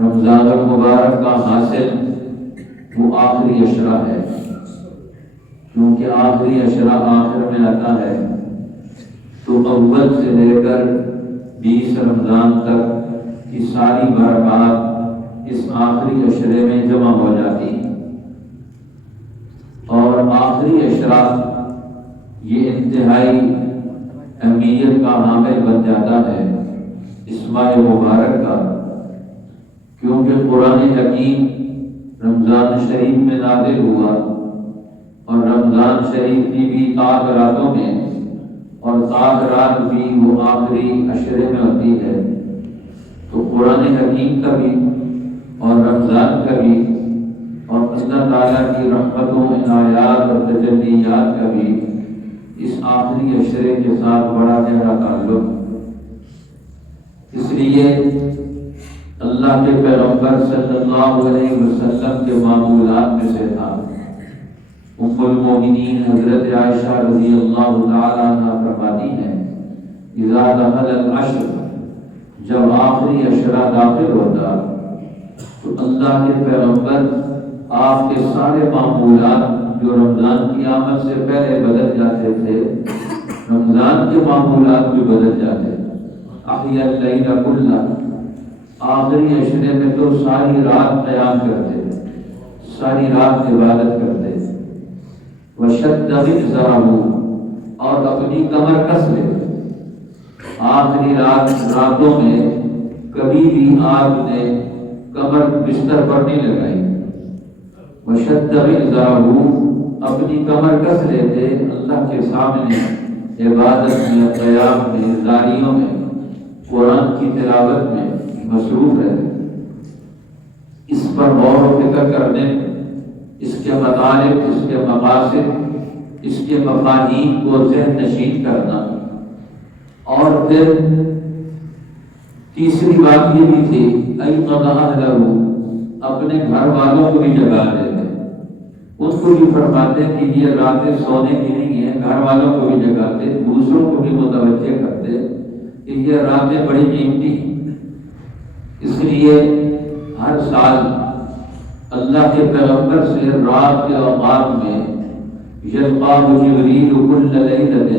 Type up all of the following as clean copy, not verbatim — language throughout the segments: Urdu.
رمضان المبارک کا حاصل وہ آخری عشرہ ہے، کیونکہ آخری عشرہ آخر میں آتا ہے تو اول سے لے کر 20 رمضان تک کی ساری برکات اس آخری عشرے میں جمع ہو جاتی، اور آخری عشرہ یہ انتہائی اہمیت کا حامل بن جاتا ہے اس ماہ مبارک کا، کیونکہ قرآن حکیم رمضان شریف میں نازل ہوا، اور رمضان شریف کی بھی 7 راتوں میں، اور 7 رات بھی وہ آخری عشرے میں ہوتی ہے، تو قرآن حکیم کا بھی اور رمضان کا بھی اور اللہ تعالیٰ کی رحمتوں، عنایات اور تجلیات کا بھی اس آخری عشرے کے ساتھ بڑا گہرا تعلق۔ اس لیے اللہ کے پیغمبر صلی اللہ علیہ وسلم کے معمولات میں سے تھا، ام المومنین حضرت عائشہ رضی اللہ تعالیٰ عنہ فرماتی ہیں، اذا دخل العشر، جب آخری عشرہ داخل ہوتا تو اللہ کے پیغمبر آپ کے سارے معمولات جو رمضان کی آمد سے پہلے بدل جاتے تھے، رمضان کے معمولات بھی بدل جاتے، احیا اللیل کلہ، آخری عشرے میں تو ساری رات قیام کرتے، ساری رات عبادت کرتے، وشد مئزرہ، اور اپنی کمر کس لیتے، آخری راتوں میں کبھی بھی آپ نے کمر بستر پر نہیں لگائی، وشد مئزرہ، اپنی کمر کس لیتے، اللہ کے سامنے عبادت میں، قیام میں، زاریوں میں، قرآن کی تلاوت میں مصروف رہتے۔ اس پر غور و فکر کرنے، اس کے مطالب، اس کے مقاصد، اس کے مفاہیم کو ذہن نشین کرنا، اور پھر تیسری بات یہ بھی تھی ایقظ اہلہ، اپنے گھر والوں کو بھی جگا دیتے، ان کو بھی فرماتے کہ یہ راتیں سونے کی نہیں ہیں، گھر والوں کو بھی جگاتے، دوسروں کو بھی متوجہ کرتے کہ یہ راتیں بڑی قیمتی ہیں۔ اس لیے ہر سال اللہ کے پیغمبر سے رات کے اوقات میں یلقاہ جبریل کل لیلۃ،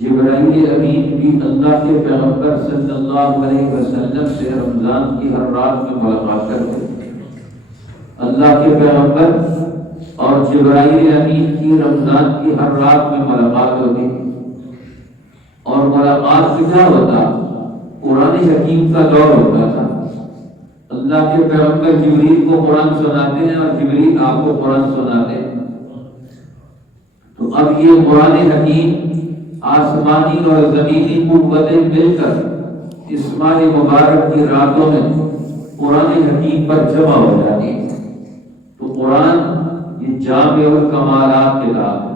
جبرائیل امین بھی اللہ کے پیغمبر صلی اللہ علیہ وسلم سے رمضان کی ہر رات میں ملاقات کرتے۔ اللہ کے پیغمبر اور جبرائیل امین کی رمضان کی ہر رات میں ملاقات ہوتی، اور ملاقات کیا ہوتا؟ قرآن حکیم کا دور ہوتا تھا، اللہ کے پیغمبر جبریل کو قرآن سناتے ہیں اور جبریل آپ کو قرآن سناتے ہیں، تو اب یہ قرآن حکیم آسمانی اور زمینی قوتیں مل کر اس ماہ مبارک کی راتوں میں قرآن حکیم پر جمع ہو جاتی ہے، تو قرآن یہ جامع الکمالات کتاب ہے۔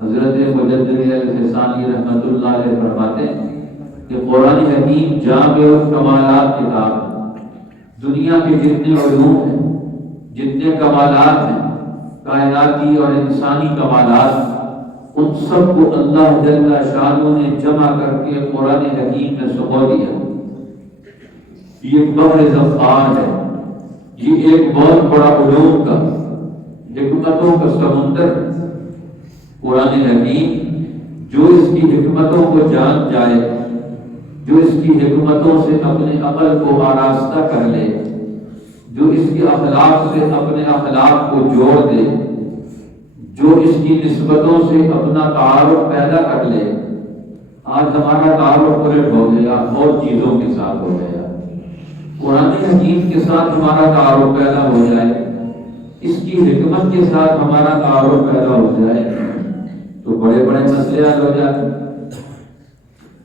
حضرت مجدد الحسانی رحمۃ اللہ علیہ فرماتے ہیں کہ قرآن حکیم جامع الکمالات کتاب ہے، دنیا کے جتنے علوم ہیں، جتنے کمالات ہیں، کائناتی اور انسانی کمالات، ان سب کو اللہ جل شانہ نے جمع کر کے قرآن حکیم میں سمو دیا۔ یہ بحر ذخار ہے، یہ ایک بہت بڑا علوم کا، حکمتوں کا سمندر، قرآن حکیم جو اس کی حکمتوں کو جان جائے، جو اس کی حکمتوں سے اپنے عقل کو آراستہ کر لے، جو اس کے اخلاق سے اپنے اخلاق کو جوڑ دے، جو اس کی نسبتوں سے اپنا تعارف پیدا کر لے۔ آج ہمارا تعارف الٹ ہو گیا، اور چیزوں کے ساتھ ہو گیا، قرآن حکیم کے ساتھ ہمارا تعارف پیدا ہو جائے، اس کی حکمت کے ساتھ ہمارا تعارف پیدا ہو جائے تو بڑے بڑے مسئلے حل ہو جاتے،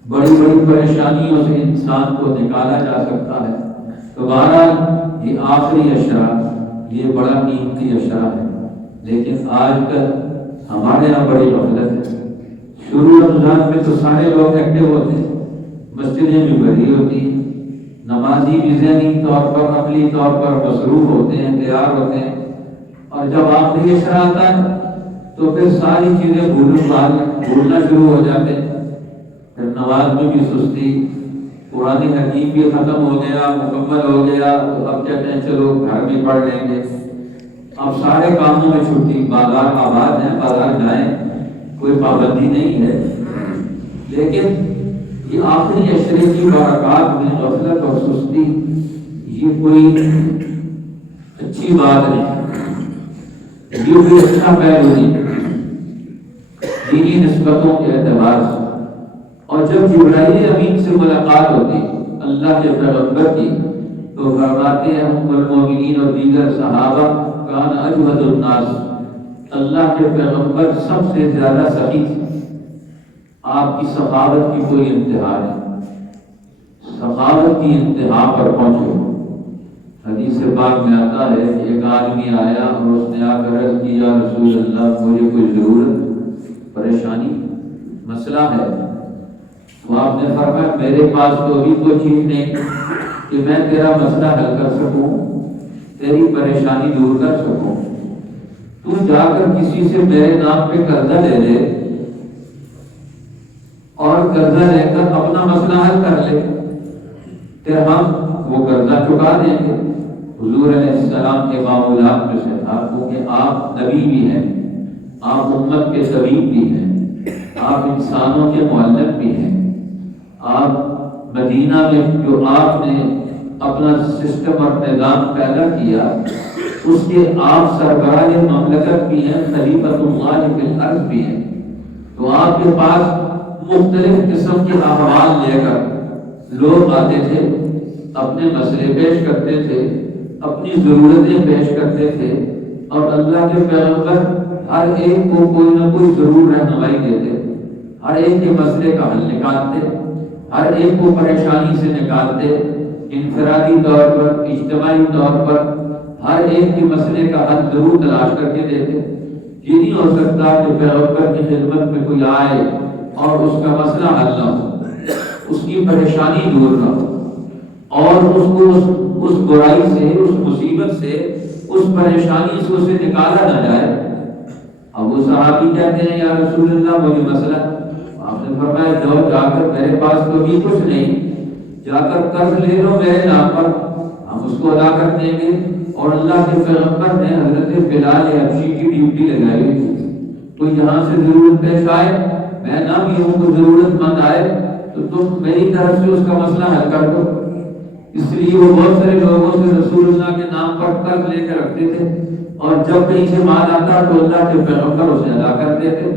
بڑی بڑی پریشانیوں سے انسان کو نکالا جا سکتا ہے۔ تو بہرحال یہ آخری عشرہ یہ بڑا قیمتی عشرہ ہے، لیکن آج کل ہمارے یہاں بڑی غفلت ہے۔ شروع رمضان میں تو سارے لوگ ایکٹیو ہوتے ہیں، مسجدیں بھی بھری ہوتی ہیں، نمازی بھی ذہنی طور پر، عملی طور پر مصروف ہوتے ہیں، تیار ہوتے ہیں، اور جب آخری عشرہ آتا ہے تو پھر ساری چیزیں بھولنا شروع ہو جاتے ہیں، پھر نماز میں بھی سستی، قرآن حکیم بھی ختم ہو گیا، مکمل ہو گیا، اب کہتے ہیں چلو گھر میں پڑھ لیں گے۔ اب سارے کاموں میں چھٹی، بازار آباد ہیں، بازار جائیں، کوئی پابندی نہیں ہے، لیکن یہ آخری عشرے کی برکات میں غفلت اور سستی یہ کوئی اچھی بات نہیں، یہ کوئی اچھا پہلو نہیں دینی نسبتوں کے اعتبار سے۔ اور جب جبرائیل امین سے ملاقات ہوتی اللہ کے پیغمبر کی تو فرماتے ہیں ام المومنین اور دیگر صحابہ کان اجود الناس، اللہ کے پیغمبر سب سے زیادہ سخی تھے، آپ کی سخاوت کی کوئی انتہا نہیں، سخاوت کی انتہا پر پہنچے۔ حدیث پاک میں آتا ہے کہ ایک آدمی آیا اور اس نے آ کر عرض کی یا رسول اللہ مجھے کوئی ضرورت پریشانی مسئلہ ہے، تو آپ نے فرمایا میرے پاس تو ابھی کوئی چیز نہیں کہ میں تیرا مسئلہ حل کر سکوں، تیری پریشانی دور کر سکوں، تو جا کر کسی سے میرے نام پہ قرضہ لے لے اور قرضہ لے کر اپنا مسئلہ حل کر لے، پھر ہم وہ قرضہ چکا دیں گے۔ حضور علیہ السلام کے معمولات میں سے تھا، کیونکہ آپ نبی بھی ہیں، آپ امت کے طبیب بھی ہیں، آپ انسانوں کے معلم بھی ہیں، آپ مدینہ میں جو آپ نے اپنا سسٹم اور نظام پیدا کیا اس کے آپ سربراہ مملکت بھی ہیں، خلیفۃ اللہ فی الارض بھی ہیں، تو آپ کے پاس مختلف قسم کے احوال لے کر لوگ آتے تھے، اپنے مسئلے پیش کرتے تھے، اپنی ضرورتیں پیش کرتے تھے، اور اللہ کے پیغمبر ہر ایک کو کوئی نہ کوئی ضرور رہنمائی دیتے، ہر ایک کے مسئلے کا حل نکالتے، ہر ایک کو پریشانی سے نکالتے، انفرادی طور پر اجتماعی طور پر ہر ایک کے مسئلے کا حل ضرور تلاش کر کے دیتے۔ یہ نہیں ہو سکتا کہ پیغمبر کی خدمت میں کوئی آئے اور اس کا مسئلہ حل نہ ہو، اس کی پریشانی دور نہ ہو، اور اس کو اس برائی سے، اس مصیبت سے، اس پریشانی سے اسے نکالا نہ جائے۔ اب وہ صحابی کہتے ہیں یا رسول اللہ مجھے مسئلہ، آپ نے فرمایا جاؤ جا کر میرے پاس تو بھی کچھ نہیں، جا کر قرض لے لو میرے نام پر، ہم اس کو ادا کر دیں گے۔ اور اللہ کے پیغمبر نے حضرت بلال حبشی کی ڈیوٹی لگائی ہوئی تھی، تو یہاں سے ضرورت پیش آئے، میں نہ بھی ہوں کوئی ضرورت مند آئے تو تم میری طرف سے اس کا مسئلہ حل کر دو۔ اس لیے وہ بہت سارے لوگوں سے رسول اللہ کے نام پر قرض لے کے رکھتے تھے، اور جب کہیں سے مال آتا تو اللہ کے پیغمبر اسے ادا کر دیتے،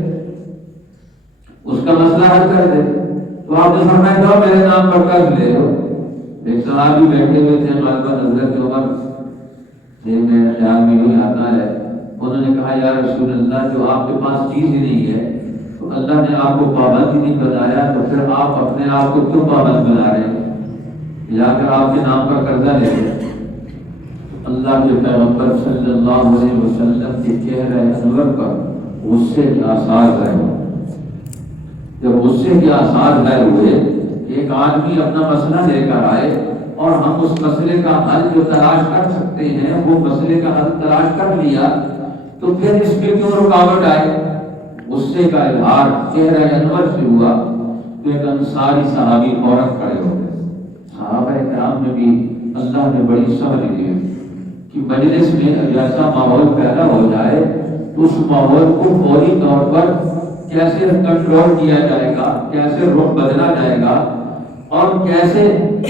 اس کا مسئلہ حل کر دیتے۔ تو آپ نے فرمایا جاؤ میرے نام پر قرض لے لو۔ ایک صحابی بیٹھے ہوئے تھے غالباً حضرت عمر، میرے خیال میں نہیں آتا ہے، انہوں نے کہا یا رسول اللہ جو آپ کے پاس چیز ہی نہیں ہے تو اللہ نے آپ کو پابند ہی نہیں بنایا، تو پھر آپ اپنے آپ کو کیوں پابند بنا رہے ہیں، جا کر آپ کے نام پر قرضہ لے لیں۔ اللہ کے پیغمبر صلی اللہ علیہ وسلم کے چہرہ انور پر غصے کے آثار ظاہر ہوئے۔ جب غصے کے آثار ظاہر ہوئے کہ ایک آدمی اپنا مسئلہ لے کر آئے اور ہم اس مسئلے کا حل جو تلاش کر سکتے ہیں وہ مسئلے کا حل تلاش کر لیا، تو پھر اس پہ کیوں رکاوٹ آئے؟ غصے کا اظہار چہرہ انور سے ہوا تو ایک انصاری صحابی فوراً کھڑے ہو گئے۔ صحابہ کرام میں بھی اللہ نے بڑی سمجھ دی کہ مجلس میں ایسا ماحول پیدا ہو جائے تو اس ماحول کو فوری طور پر کیسے کنٹرول کیا جائے گا، کیسے رخ بدلا جائے گا، اور کیسے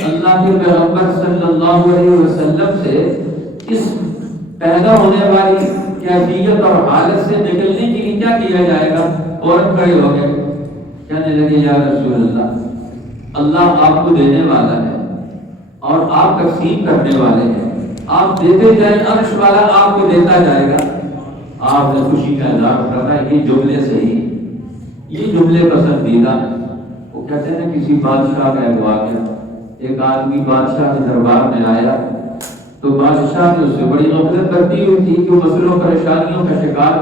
اللہ کے پیغمبر صلی اللہ علیہ وسلم سے اس پیدا ہونے والی کیفیت اور حالت سے نکلنے کے لیے کیا کیا جائے گا۔ فوراً کھڑے ہو گئے، کہنے لگے یا رسول اللہ، اللہ آپ کو دینے والا ہے اور آپ تقسیم کرنے والے ہیں، آپ دیتے جائیں، عرش والا آپ کو دیتا جائے گا۔ آپ نے خوشی کا اظہار کرا، یہ جملے صحیح، یہ جملے پسندیدہ ہیں۔ وہ کہتے ہیں کسی بادشاہ کا ایک واقعہ، ایک آدمی بادشاہ کے دربار میں آیا تو بادشاہ نے اس سے بڑی غفلت کرتی ہوئی تھی کہ وہ مسئلوں پریشانیوں کا شکار،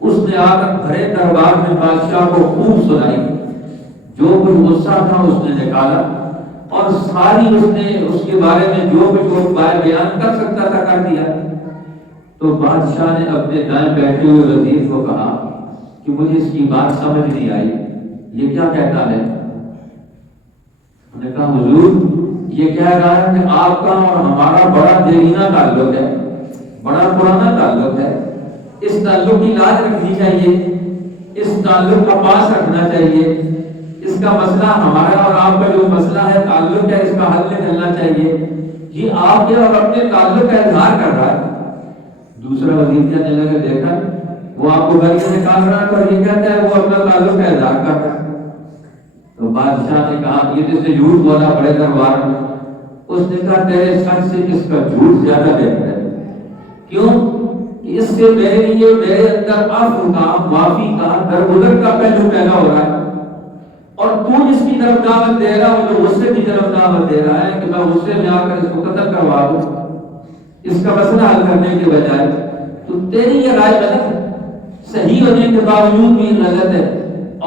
اس نے آ کر بھرے دربار میں بادشاہ کو خوب سنائی، جو کچھ غصہ تھا اس نے نکالا، اور ساری اس نے اس کے بارے میں جو کچھ وہ بیان کر سکتا تھا کر دیا۔ تو بادشاہ نے اپنے دائیں بیٹھے ہوئے وزیر کو کہا کہ مجھے اس کی بات سمجھ نہیں آئی، یہ کیا کہتا ہے؟ انہوں نے کہا حضور یہ کہہ رہا ہے کہ آپ کا اور ہمارا بڑا دیرینہ تعلق ہے، بڑا پرانا تعلق ہے، اس تعلق کی لاج رکھنی چاہیے، اس تعلق کا پاس رکھنا چاہیے، اس کا مسئلہ ہمارا اور آپ کا جو مسئلہ ہے تعلق ہے اس کا حل نکلنا چاہیے۔ یہ آپ کے اور اپنے تعلق کا اظہار کر رہا ہے۔ دوسرا وزیر کہنے لگا دیکھا وہ آپ کو گھر سے نکال رہا ہے اور یہ کہتا ہے وہ اپنا تعلق کا اظہار کر رہا ہے۔ تو بادشاہ نے کہا یہ جس نے جھوٹ بولا بڑے دربار میں، اس نے کہا تیرے سچ سے اس کا جھوٹ زیادہ بہتر ہے۔ کیوں کہ اس سے میرے لیے میرے اندر عفو کا، معافی کا، درگزر کا پہلو پیدا ہو رہا ہے، اور تو جس کی طرف دعوت دے رہا ہے وہ غصے کی طرف دعوت دے رہا ہے کہ میں غصے میں آ کر اس کو قتل کروا دوں، اس کا مسئلہ حل کرنے کے بجائے۔ تو تیری یہ رائے غلط ہے، صحیح ہونے کے باوجود بھی غلط ہے،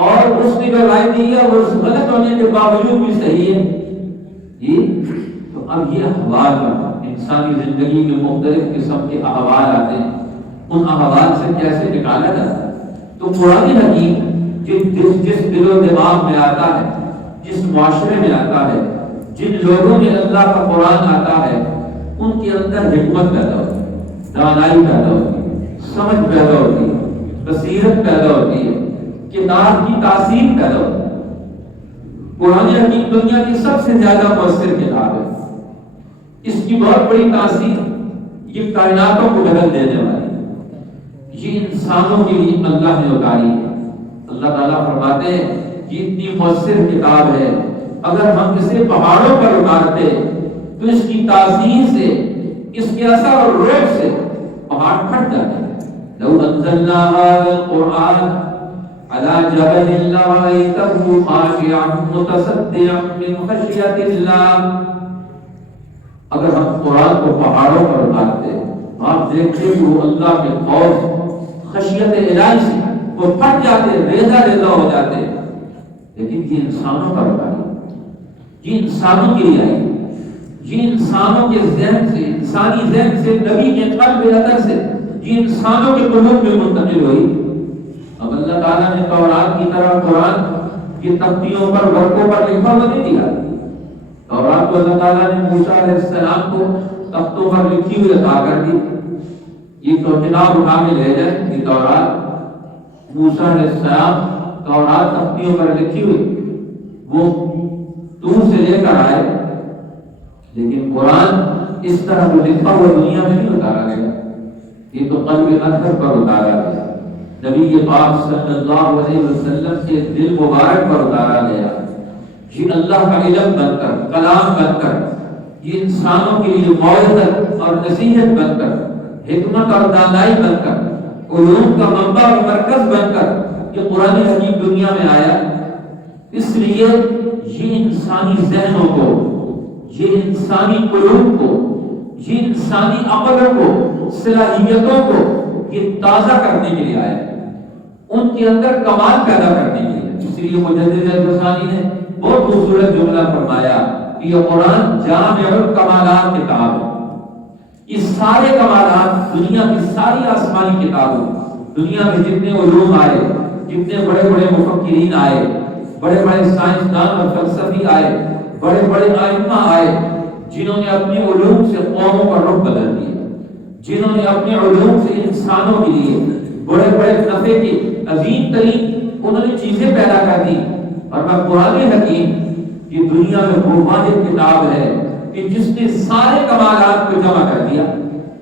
اور اس نے جو رائے دی ہے وہ غلط ہونے کے باوجود بھی صحیح ہے۔ تو اب یہ احوال انسانی زندگی میں مختلف قسم کے احوال آتے ہیں، ان احوال سے کیسے نکالا جاتا ہے؟ تو قرآن حکیم جس دل و دماغ میں آتا ہے، جس معاشرے میں آتا ہے، جن لوگوں میں اللہ کا قرآن آتا ہے، ان کے اندر حکمت پیدا ہوتی ہے، دانائی پیدا ہوتی ہے، سمجھ پیدا ہوتی ہے، بصیرت پیدا ہوتی ہے، کتاب کی تاثیر پیدا ہوتی ہے۔ قرآن حکیم دنیا کی سب سے زیادہ مؤثر کتاب ہے، اس کی بہت بڑی تاثیر یہ کائناتوں کو بدل دینے والی ہے، یہ انسانوں کے لیے اللہ نے اتاری ہے۔ اللہ تعالیٰ فرماتے ہیں یہ اتنی مؤثر کتاب ہے، اگر ہم اسے پہاڑوں پر اتارتے تو اس کی تاثیر سے، اس کے اثر اور روح سے پہاڑ پھٹ جاتے ہیں۔ لو انزلنا هذا القرآن على جبل لرأيته خاشعا متصدعا من خشية الله، اگر ہم قرآن کو پہاڑوں پر اتارتے آپ دیکھتے کہ وہ اللہ کے خوف خشیت الہی سے وہ پھٹ جاتے، ریزہ ریزہ ہو جاتے۔ لیکن یہ انسانوں پر اتاری، یہ انسانوں کے لیے آئی، یہ انسانوں کے ذہن سے، انسانی ذہن سے، نبی کے قلب اثر سے یہ انسانوں کے قلوب میں منتقل ہوئی۔ اب اللہ تعالیٰ نے تورات کی طرح قرآن کی تختیوں پر، ورقوں پر لکھا ہوا نہیں دیا۔ تورات کو اللہ تعالیٰ نے موسیٰ علیہ السلام کو تختوں پر لکھی ہوئی عطا کر دی۔ یہ تو کتاب اٹھا کے لے جائیں کہ تورات، موسیٰ علیہ السلام تورات تختیوں پر لکھی ہوئی وہ طور سے لے کر آئے، لیکن قرآن اس طرح وہ لکھا ہوا دنیا میں نہیں اتارا گیا، یہ تو قلب اطہر پر اتارا گیا، نبی پاک صلی اللہ علیہ وسلم کے دل مبارک پر اتارا گیا۔ یہ اللہ کا علم بن کر، کلام بن کر، یہ انسانوں کے لیے موعظت اور نصیحت بن کر، حکمت اور دانائی بن کر، علوم کا منبع اور مرکز بن کر یہ قرآن حکیم دنیا میں آیا۔ اس لیے یہ انسانی ذہنوں کو، یہ انسانی قلوب کو، یہ انسانی عقلوں کو، صلاحیتوں کو یہ تازہ کرنے کے لیے آیا، ان کے اندر کمال پیدا کرنے کے لیے۔ اس لیے مجدد الفسانی نے بہت خوبصورت جملہ فرمایا کہ یہ قرآن جامع الکمالات کتاب ہے۔ یہ سارے کمالات دنیا کی ساری آسمانی کتابوں، دنیا میں جتنے علوم آئے، جتنے بڑے بڑے مفکرین آئے، بڑے بڑے سائنسدان اور فلسفی آئے، بڑے بڑے ائمہ آئے، جنہوں نے اپنے علوم سے قوموں کا رخ بدل دیا، جنہوں نے اپنے علوم سے انسانوں کے لیے بڑے بڑے نفع کی عظیم ترین انہوں نے چیزیں پیدا کر دی۔ اور میں قرآن حکیم یہ دنیا میں وہ واحد کتاب ہے کہ جس نے سارے کمالات کو جمع کر دیا،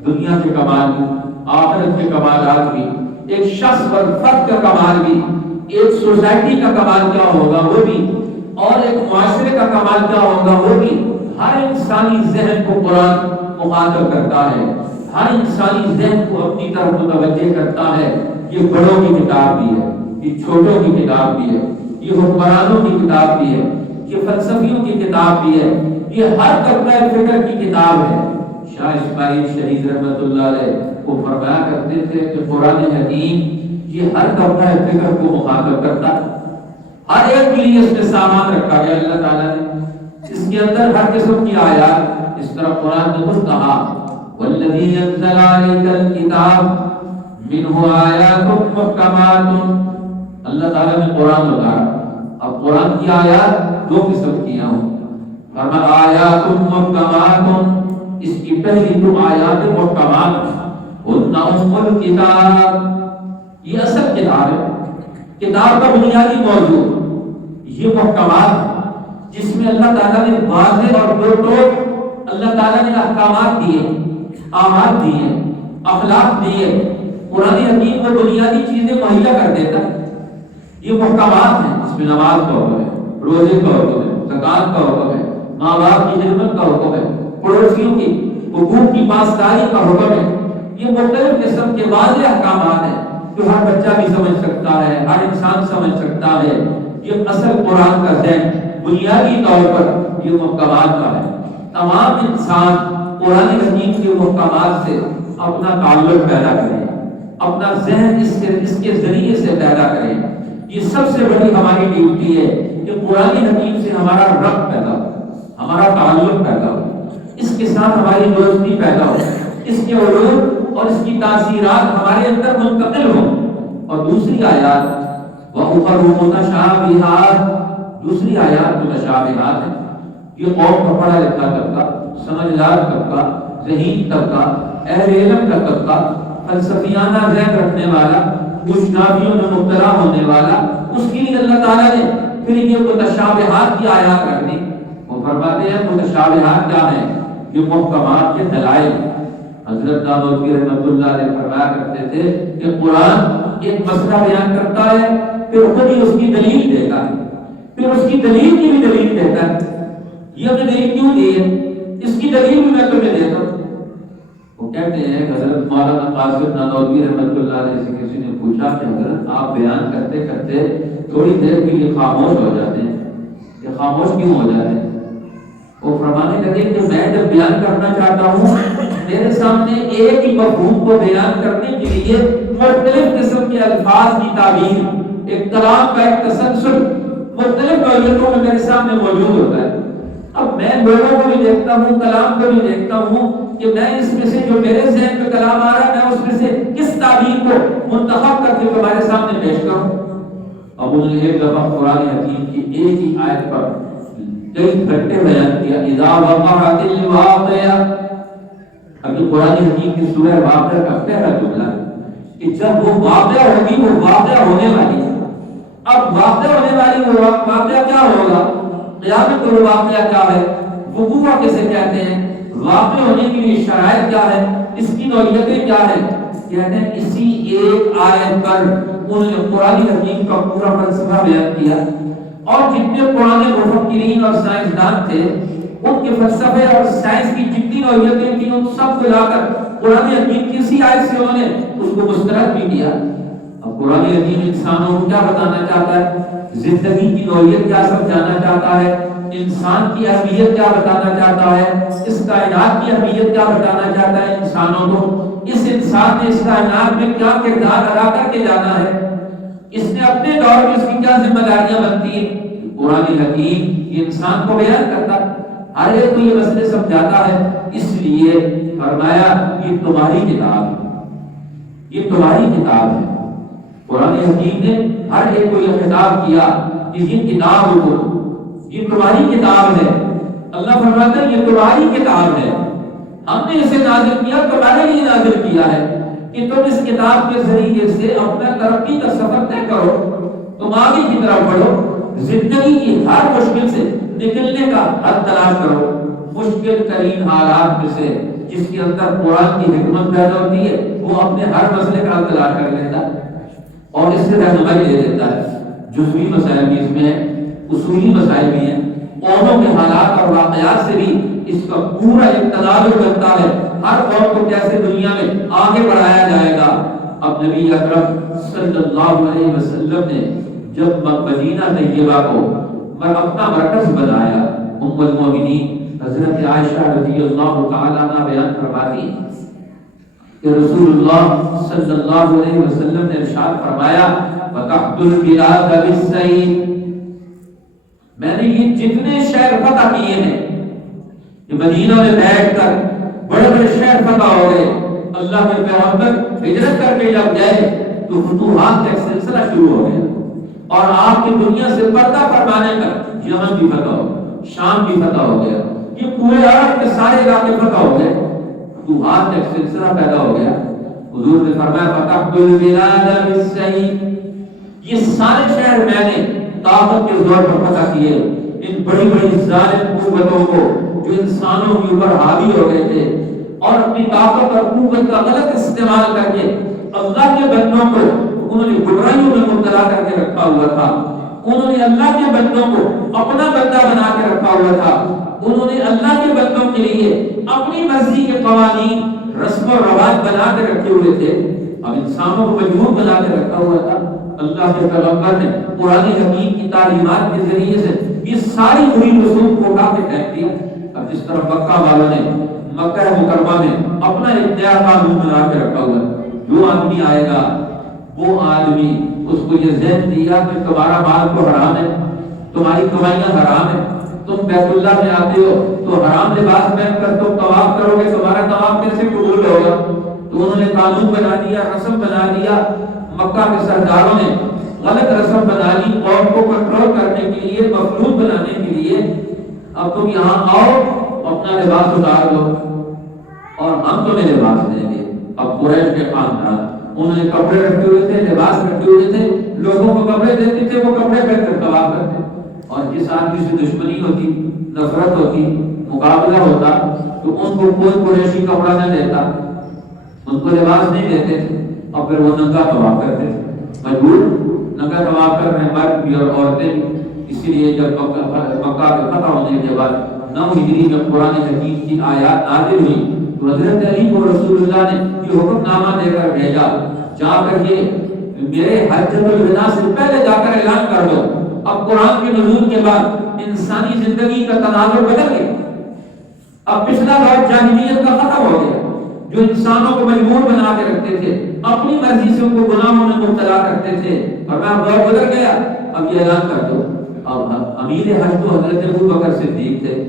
دنیا کے کمال بھی، آخرت کے کمالات بھی، ایک شخص اور فرد کا کمال بھی، ایک سوسائٹی کا کمال کیا ہوگا وہ بھی، اور ایک معاشرے کا کمال کیا ہوگا وہ بھی۔ ہر انسانی ذہن کو قرآن مخاطب کرتا ہے، ہر انسانی ذہن کو اپنی طرف متوجہ کرتا ہے۔ یہ بڑوں کی کتاب بھی ہے، یہ چھوٹوں کی کتاب بھی ہے، یہ حکمرانوں کی کتاب بھی ہے، یہ فلسفیوں کی کتاب بھی ہے، یہ ہر طبقہ فکر کی کتاب ہے۔ شاہ اسماعیل شہید رحمۃ اللہ علیہ وہ فرمایا کرتے تھے کہ قرآن حکیم یہ ہر طبقہ فکر کو مخاطب کرتا ہے، ہر ایک کے لیے اس میں سامان رکھا گیا اللہ تعالیٰ نے، اس کے اندر ہر قسم کی آیات۔ اس طرح قرآن نے خود کہا والذی انزل علیک الکتاب منہ آیات محکمات، اللہ تعالیٰ نے قرآن اتارا۔ اب قرآن کی آیات دو قسم کی ہیں، فرمایا آیات محکمات، اس کی پہلی دو آیات محکمات ان ام الکتاب، یہ اصل کتاب ہے، کتاب کا بنیادی موضوع یہ محکمات، جس میں اللہ تعالیٰ نے واضح اور دو ٹوک اللہ تعالیٰ نے احکامات دیے، آمال دیے، اخلاق دیے۔ قرآن حکیم کو بنیادی چیزیں مہیا کر دیتا ہے۔ یہ محکمات ہیں، اس میں نماز کا حکم ہے، روزے کا حکم ہے، زکوٰۃ کا حکم ہے، ماں باپ کی خدمت کا حکم ہے، پڑوسیوں کی حقوق کی پاسداری کا حکم ہے۔ یہ مختلف قسم کے واضح احکامات ہیں جو ہر بچہ بھی سمجھ سکتا ہے، ہر انسان سمجھ سکتا ہے۔ یہ اصل قرآن کا ذہن بنیادی طور پر یہ محکمات کا ہے۔ تمام انسان قرآن حکیم کے محکمات سے اپنا تعلق پیدا کریں، اپنا ذہن اس کے ذریعے سے پیدا کریں۔ یہ سب سے بڑی ہماری ڈیوٹی ہے کہ قرآن حکیم سے ہمارا ربط پیدا ہو، ہمارا تعلق پیدا ہو، اس کے ساتھ ہماری دوستی پیدا ہو، اس کے علوم اور اس کی تاثیرات ہمارے اندر منتقل ہوں۔ اور دوسری آیات وَأُخَرُ مُتَشَابِهَاتٌ، دوسری آیات متشابہات ہیں۔ یہ قوم کا پڑھا لکھا طبقہ، سمجھدار طبقہ، ذہین طبقہ، اہل علم کا طبقہ، فلسفیانہ ذہن رکھنے والا، کچھ نافیوں میں مبتلا ہونے والا، اس کے لیے اللہ تعالیٰ نے پھر یہ متشابہات کی آیات رکھ دی۔ وہ فرماتے ہیں متشابہات کیا ہیں؟ یہ محکمات کے دلائل۔ حضرت نانوتوی رحمۃ اللہ علیہ فرمایا کرتے تھے کہ قرآن ایک مسئلہ بیان کرتا ہے، پھر خود ہی اس کی دلیل دیتا ہے، پھر اس کی دلیل کی بھی دلیل دیتا ہے۔ یہ ہمیں دلیل کیوں دی ہے؟ اس کی دلیل بھی میں تمہیں دیتا ہوں۔ وہ کہتے ہیں حضرت مولانا قاسم نانوتوی رحمۃ اللہ علیہ سے کسی نے پوچھا کہ حضرت آپ بیان کرتے کرتے تھوڑی دیر کے لیے خاموش ہو جاتے ہیں، یہ خاموش کیوں ہو جاتے ہیں؟ وہ فرمانے لگے کہ میں جب بیان کرنا چاہتا ہوں میرے سامنے ایک ہی مفہوم کو بیان کرنے کے لیے مختلف قسم کے الفاظ کی تعبیر، ایک کلام کا ایک تسلسل مختلف نوعیتوں میں میرے سامنے موجود ہوتا ہے۔ اب میں لوگوں کو بھی دیکھتا ہوں، کلام کو بھی دیکھتا ہوں کہ میں اس میں سے جو میرے ذہن میں کلام آ رہا ہے میں اس میں سے کس تعبیر کو منتخب کر کے تمہارے سامنے پیش کروں۔ اب انہوں نے ایک دفعہ قرآن حکیم کی ایک ہی آیت پر کئی گھنٹے بیان کیا، اذا وقعت الواقعہ۔ اب یہ قرآن حکیم کی سورہ واقعہ کا پہلا جملہ ہے کہ جب وہ واقعہ ہوگی وہ واقعہ ہونے والی ہے۔ اب واقعہ ہونے والی وہ واقعہ کیا ہوگا؟ قیامت کا واقعہ کیا ہے؟ وقوع کسے کہتے ہیں؟ واقع ہونے کے لیے شرائط کیا ہے؟ اس کی نوعیتیں کیا ہے؟ کہتے ہیں اسی ایک آیت پر انہوں نے قرآن حکیم کا پورا فلسفہ بیان کیا، اور جتنے قرآن مفکرین اور سائنسدان تھے ان کے فلسفے اور سائنس کی جتنی نوعیتیں تھیں ان سب کو لا کر قرآن حکیم کی اسی آیت سے انہوں نے اس کو مسترد بھی کیا۔ اب قرآن حکیم انسانوں کو کیا بتانا چاہتا ہے؟ زندگی کی نوعیت کیا سمجھانا چاہتا ہے؟ انسان کی اہمیت کیا بتانا چاہتا ہے؟ اس کائنات کی اہمیت کیا بتانا چاہتا ہے انسانوں کو؟ اس انسان نے اس کائنات میں کیا کردار ادا کر کے جانا ہے؟ اس نے اپنے دور میں اس کی کیا ذمہ داریاں بنتی ہیں؟ قرآن حکیم یہ انسان کو بیان کرتا ہے، ہر ایک کو یہ مسئلے سمجھاتا ہے۔ اس لیے فرمایا یہ تمہاری کتاب ہے، یہ تمہاری کتاب ہے۔ قرآن حکیم نے ہر ایک کو یہ خطاب کیا کہ یہ کتاب کو، یہ تمہاری کتاب ہے۔ اللہ فرماتا ہے یہ تمہاری کتاب ہے، ہم نے اسے نازل کیا، تمہارے لیے نازل کیا ہے کہ تم اس کتاب کے ذریعے سے اپنا ترقی کا سفر طے کرو، تم آگے کی طرف بڑھو، زندگی کی ہر مشکل سے نکلنے کا حل تلاش کرو۔ مشکل ترین حالات میں سے جس کے اندر قرآن کی حکمت پیدا ہوتی ہے وہ اپنے ہر مسئلے کا حل تلاش کر لیتا ہے اور اس سے رہنمائی دے دیتا ہے۔ جزوی مسائل بھی اس میں ہیں، اصولی مسائل بھی ہیں، قوموں کے حالات اور واقعات سے بھی اس کا پورا اقتدار بنتا ہے، ہر قوم کو کیسے دنیا میں آگے بڑھایا جائے گا۔ اب نبی اکرم صلی اللہ علیہ وسلم نے جب مدینہ طیبہ کو اپنا مرکز بنایا، ام المومنین حضرت عائشہ رضی اللہ تعالی عنہ بیان فرماتی کہ رسول اللہ صلی اللہ علیہ وسلم نے ارشاد فرمایا وَتَحْتُ الْبِلَادَ بِالسَّيْفِ، میں نے یہ جتنے شہر فتح کیے ہیں، یہ مدینہ میں بیٹھ کر بڑے بڑے شہر فتح ہو گئے، اللہ کے پیغمبر ہجرت کر کے جب گئے تو فتوحات کا ایک سلسلہ شروع ہو گیا، اور آپ کی دنیا سے پردہ فرمانے کا یمن بھی فتح ہو گیا، شام بھی فتح ہو گیا، یہ پورے عرب کے سارے علاقے فتح ہو گئے، تو آج ایک سلسلہ پیدا ہو گیا۔ حضور نے فرمایا فتحت البلاد بالسیف، یہ سارے شہر میں نے طاقت کے زور پر فتح کیے، ان بڑی بڑی ظالم قوتوں کو جو انسانوں کے اوپر حاوی ہو گئے تھے اور اپنی طاقت اور قوت کا غلط استعمال کر کے اللہ کے بندوں کو انہوں نے گمراہیوں میں مبتلا کر کے رکھا ہوا تھا، انہوں نے اللہ کے بندوں کو اپنا بندہ بنا کے رکھا ہوا تھا، انہوں نے اللہ کے بندوں کے لیے اپنی مرضی کے قوانین رسم و رواج بنا کے رکھے ہوئے تھے، اب انسانوں کو مجبور بنا کے رکھا ہوا تھا۔ اللہ کے پیغمبر نے قرآن حکیم کی تعلیمات کے ذریعے سے یہ ساری بری رسوم کو اٹھا کے پھینک دیا۔ اب جس طرح مکہ والوں نے مکہ مکرمہ میں اپنا اختیار قانون بنا کے رکھا ہوا ہے، جو آدمی آئے گا وہ آدمی اس کو یہ ذہن دیا کہ تمہارا مال تو حرام ہے، تمہاری کمائیاں حرام ہے، تم بیت اللہ میں آتے ہو تو حرام لباس پہن کر تم طواف کرو گے، تمہارا طواف کیسے قبول ہوگا؟ تو انہوں نے قانون بنا دیا، رسم بنا دیا، مکہ کے سرداروں نے غلط رسم بنا لی قوم کو کنٹرول کرنے کے لیے، مفلوج بنانے کے لیے۔ اب تم یہاں آؤ، اپنا لباس اتار دو اور ہم تمہیں لباس دیں گے۔ اب قریش کے خاندان انہوں نے کپڑے رکھے ہوئے تھے، لباس رکھے ہوئے تھے، لوگوں کو کپڑے دیتے تھے، وہ کپڑے پہن کر طواف کرتے، اور جس آدمی سے دشمنی ہوتی، نفرت ہوتی، مقابلہ ہوتا تو ان کو کوئی قریشی کپڑا نہ دیتا، ان کو لباس نہیں دیتے تھے، اور پھر وہ ننگا طواف کرتے تھے، مجبور ننگا طواف کر رہے ہیں، مرد بھی اور عورتیں بھی۔ اسی لیے جب مکہ کے فتح ہونے کے بعد 9 ہجری میں قرآن حکیم کی آیات نازل ہوئی تو حضرت علی کو رسول اللہ نے یہ حکم نامہ دے کر بھیجا، جا کر یہ میرے حجۃ الوداع سے پہلے جا کر اعلان کر دو۔ اب قرآن کے نزول کے بعد انسانی زندگی کا تناظر بدل گیا، اب پچھلا دور جاہلیت کا ختم ہو گیا، جو انسانوں کو مجبور بنا کے رکھتے تھے، اپنی مرضی سے ان کو گناہوں میں مبتلا کرتے تھے، اور میں دور گزر گیا، اب یہ اعلان کر دو۔ اب امیر حج تو حضرت ابوبکر صدیق تھے،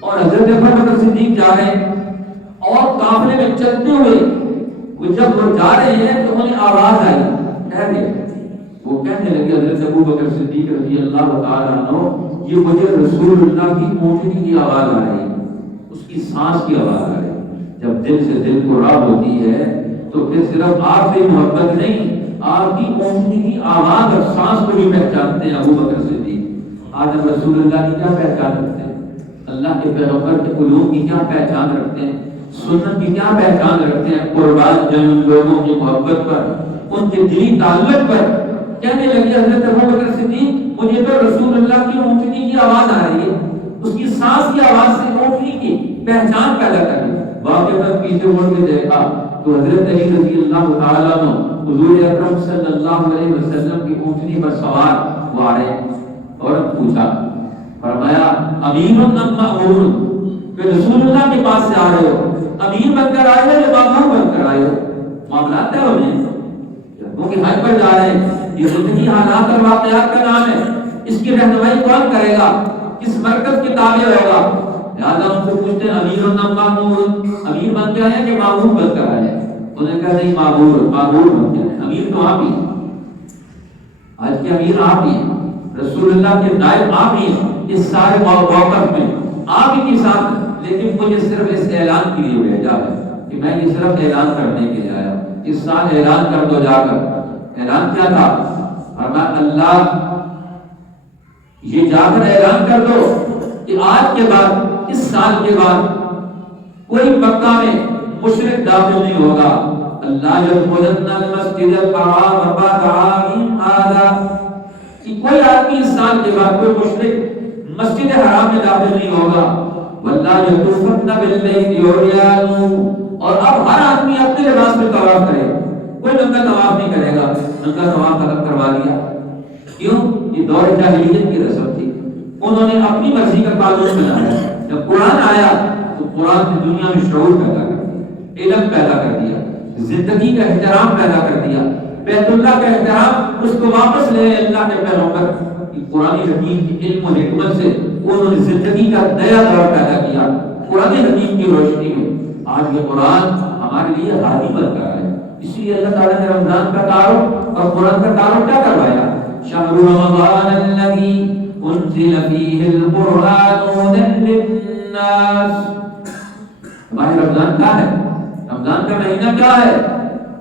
اور حضرت ابوبکر صدیق جا رہے ہیں اور قافلے میں چلتے ہوئے وہ جب وہ جا رہے ہیں تو انہیں آواز آئی، کہہ گئے، وہ کہنے لگے حضرت ابوبکر صدیق رضی اللہ تعالیٰ عنہ، یہ مجھے رسول اللہ کی اونٹنی کی آواز آ رہی ہے، اس کی سانس کی آواز آ رہی ہے۔ جب دل سے دل کو راہ ہوتی ہے تو پھر صرف آپ سے محبت نہیں، آپ کی اونٹنی کی آواز اور سانس کو بھی پہچانتے ہیں ابوبکر صدیق۔ آج ہم رسول اللہ کی کیا پہچان رکھتے ہیں، اللہ کے پیغمبر کے علوم کی کیا پہچان رکھتے ہیں، سنت کی کیا پہچان رکھتے ہیں؟ قربان جن لوگوں کی محبت پر، ان کے دلی تعلق پر۔ کہنے لگے حضرت ابوبکر صدیق، مجھے تو رسول اللہ کی اونٹنی کی آواز آ رہی ہے، اس کی سانس کی آواز سے اونٹنی کی پہچان پیدا کر لی۔ واقعہ میں پیچھے مڑ کے دیکھا تو حضرت علی رضی اللہ تعالیٰ عنہ حضور اکرم صلی اللہ علیہ وسلم کی اونٹنی پر سوار وہ آ رہے ہیں، اور پوچھا، فرمایا امیر ام مأمور، کہ رسول اللہ کے پاس سے آ رہے ہو، امیر بن کر آئے ہو یا مأمور بن کر آئے ہو؟ معاملات طے ہو گئے، کیونکہ حج پر جا رہے ہیں، یہ زندگی حالات اور واقعات کا نام ہے، اس کی رہنمائی کون کرے گا، کس مرکز کے تابع ہوگا؟ لہٰذا ان سے پوچھتے ہیں امیر ام مأمور، امیر بن کے آئے کہ مأمور بن کر آئے؟ انہیں کہا نہیں، مأمور بن کے آئے، امیر تو آپ ہی ہیں، آج کے امیر آپ ہی ہیں، رسول اللہ کے نائب آپ ہی ہیں، اس سارے موقف میں آپ ہی کے ساتھ، لیکن مجھے صرف اس اعلان کے لیے بھیجا ہے کہ میں یہ صرف اعلان کرنے کے لیے آیا ہوں، اس سال اعلان کر دو جا کر۔ اعلان کیا تھا؟ فرمایا اللہ یہ جا کر اعلان کر دو کہ آج کے بعد، اس سال کے بعد کوئی مکہ میں مشرک داخل نہیں ہوگا۔ اللہ یدخلن المسجد الحرام بعد عام ھذا، کہ کوئی آدمی اس سال کے بعد کوئی مشرک مسجد حرام میں داخل نہیں ہوگا۔ واللہ یطوفن باللیل عریان، اور اب ہر آدمی اپنے لباس میں طواف کرے، کوئی ننگا طواف نہیں کرے گا، ننگا طواف ختم کروا دیا۔ کیوں؟ یہ دور جاہلیت کی رسم تھی، انہوں نے اپنی مرضی کا قانون بنایا۔ جب قرآن آیا تو قرآن نے دنیا میں شعور پیدا کر دیا، علم پیدا کر دیا، زندگی کا احترام پیدا کر دیا، بیت اللہ کا احترام اس کو واپس لے اللہ کے پیغمبر کی قرآن حکیم کی علم و حکمت سے انہوں نے زندگی کا نیا دور پیدا کیا قرآن حکیم کی روشنی میں۔ آج یہ قرآن ہمارے لیے ہادی بن کر ہے، اس لیے اللہ تعالیٰ نے رمضان کا تعارف اور قرآن کا تعارف کیا کروایا؟ شہر رمضان الذی انزل فیہ القرآن ہدی للناس. ہمارے رمضان کیا ہے؟ رمضان کا مہینہ کیا ہے؟